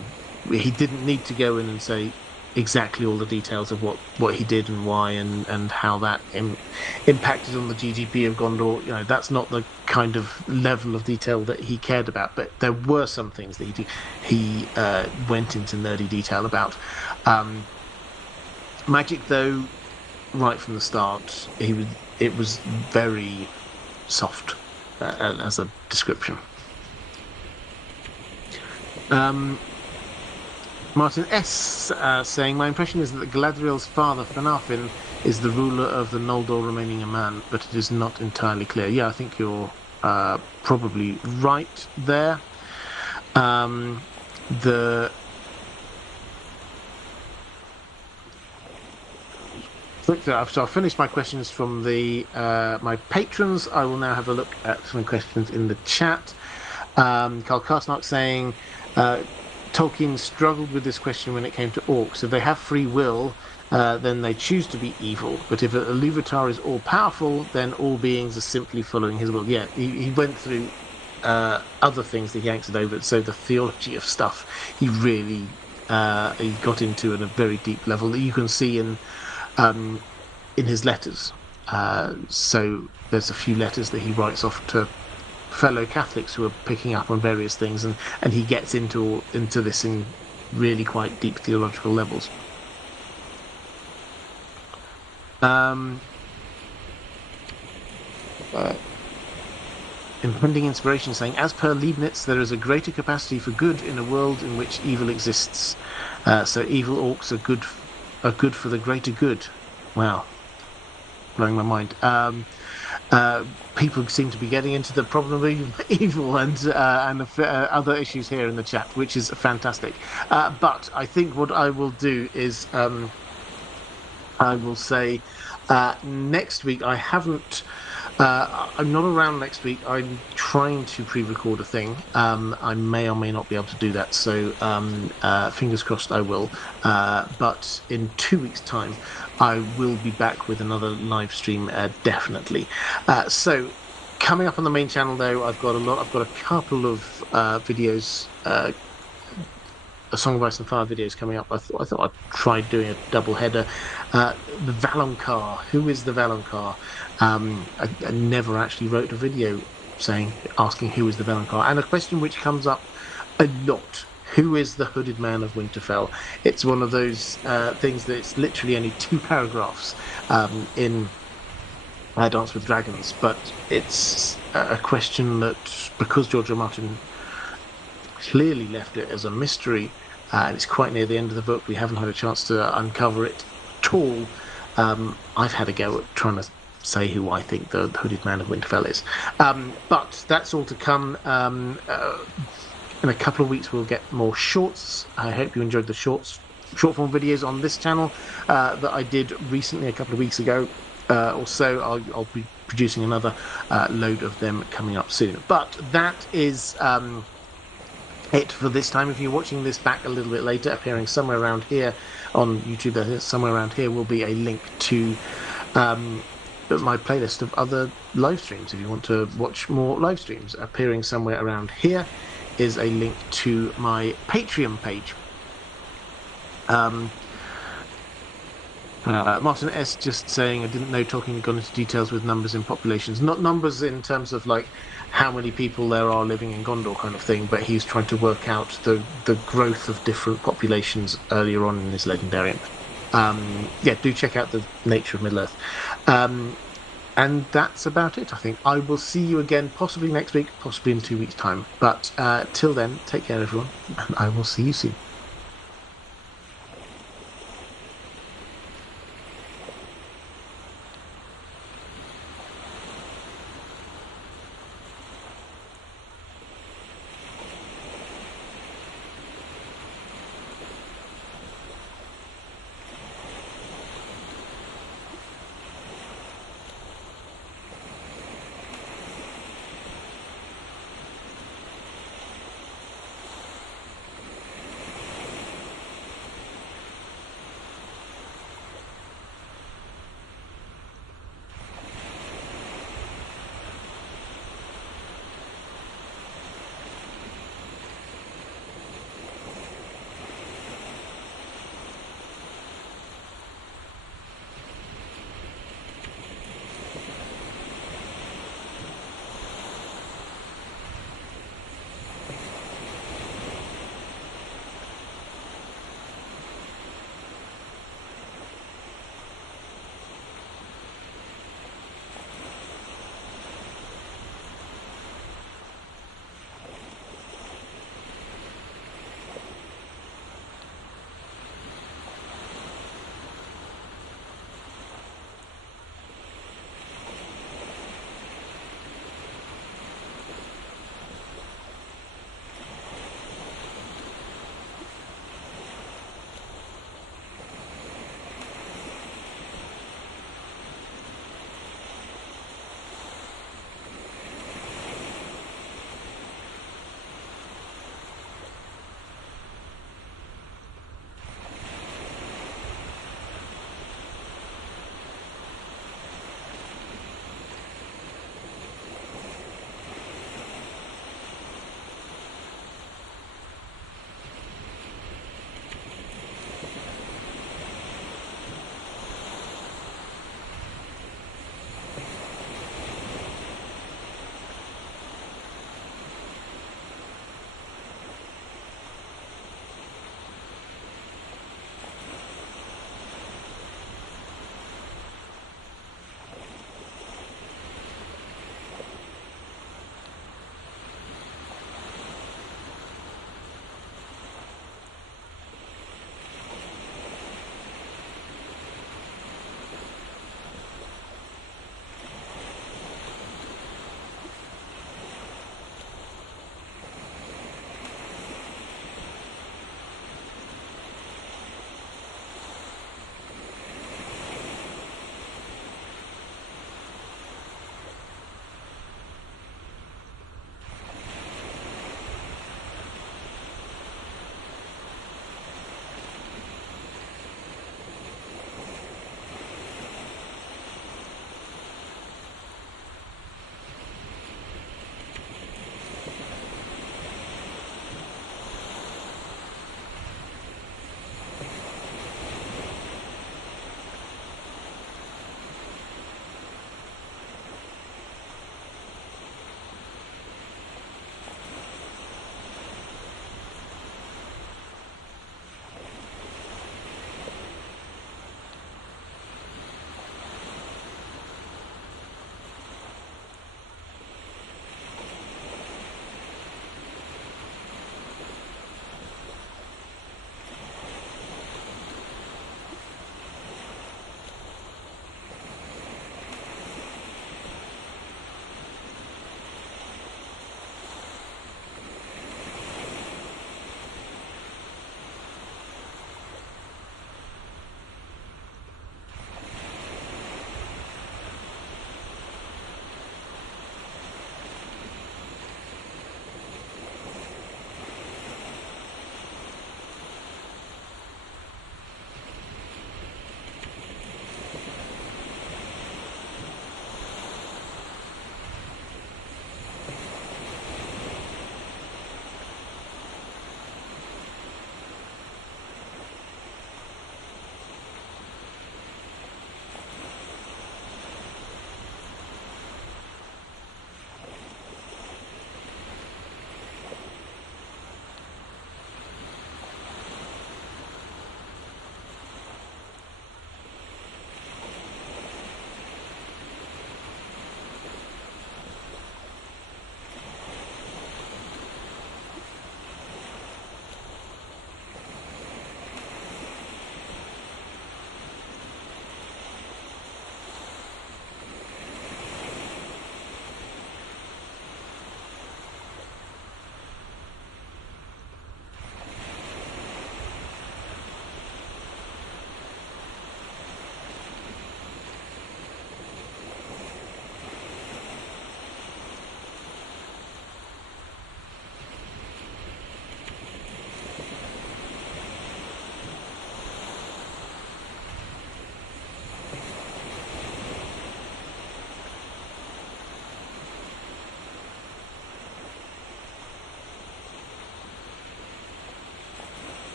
He didn't need to go in and say exactly all the details of what he did and why and how that impacted on the GDP of Gondor. You know, that's not the kind of level of detail that he cared about. But there were some things that he went into nerdy detail about. Magic, though, right from the start, it was very soft as a description. Martin S. Saying, my impression is that Galadriel's father, Finarfin, is the ruler of the Noldor remaining a man, but it is not entirely clear. Yeah, I think you're probably right there. So I've finished my questions from my patrons. I will now have a look at some questions in the chat. Carl Karsnark saying, Tolkien struggled with this question when it came to orcs. If they have free will, then they choose to be evil. But if a Iluvatar is all-powerful, then all beings are simply following his will. Yeah, he went through other things that he answered over. So the theology of stuff, he really he got into at a very deep level that you can see in his letters. So there's a few letters that he writes off to fellow Catholics who are picking up on various things, and he gets into this in really quite deep theological levels. Impending inspiration saying, as per Leibniz, there is a greater capacity for good in a world in which evil exists. So evil orcs are good for the greater good. Wow, blowing my mind. People seem to be getting into the problem of evil and other issues here in the chat, which is fantastic. But I think what I will do is I will say next week I haven't. I'm not around next week. I'm trying to pre-record a thing. I may or may not be able to do that. So fingers crossed I will. But in 2 weeks' time, I will be back with another live stream, definitely. So coming up on the main channel, though, I've got a couple of videos. A Song of Ice and Fire videos coming up. I thought I'd try doing a double header. The Valonqar. Who is the Valonqar? I never actually wrote a video asking who is the Valonqar, and a question which comes up a lot: who is the Hooded Man of Winterfell? It's one of those things that it's literally only 2 paragraphs in Dance with Dragons, but it's a question that, because George R. Martin clearly left it as a mystery, and it's quite near the end of the book, we haven't had a chance to uncover it at all. I've had a go at trying to say who I think the Hooded Man of Winterfell is. But that's all to come. In a couple of weeks we'll get more shorts. I hope you enjoyed the short form videos on this channel that I did recently, a couple of weeks ago or so. I'll be producing another load of them coming up soon. But that is it for this time. If you're watching this back a little bit later, appearing somewhere around here on YouTube, somewhere around here will be a link to my playlist of other live streams. If you want to watch more live streams, appearing somewhere around here is a link to my Patreon page. Martin S. just saying, I didn't know Tolkien had gone into details with numbers in populations. Not numbers in terms of like how many people there are living in Gondor kind of thing, but he's trying to work out the growth of different populations earlier on in his Legendarium. Yeah, do check out the nature of Middle-earth. And that's about it, I think. I will see you again, possibly next week, possibly in 2 weeks' time. But till then, take care, everyone, and I will see you soon.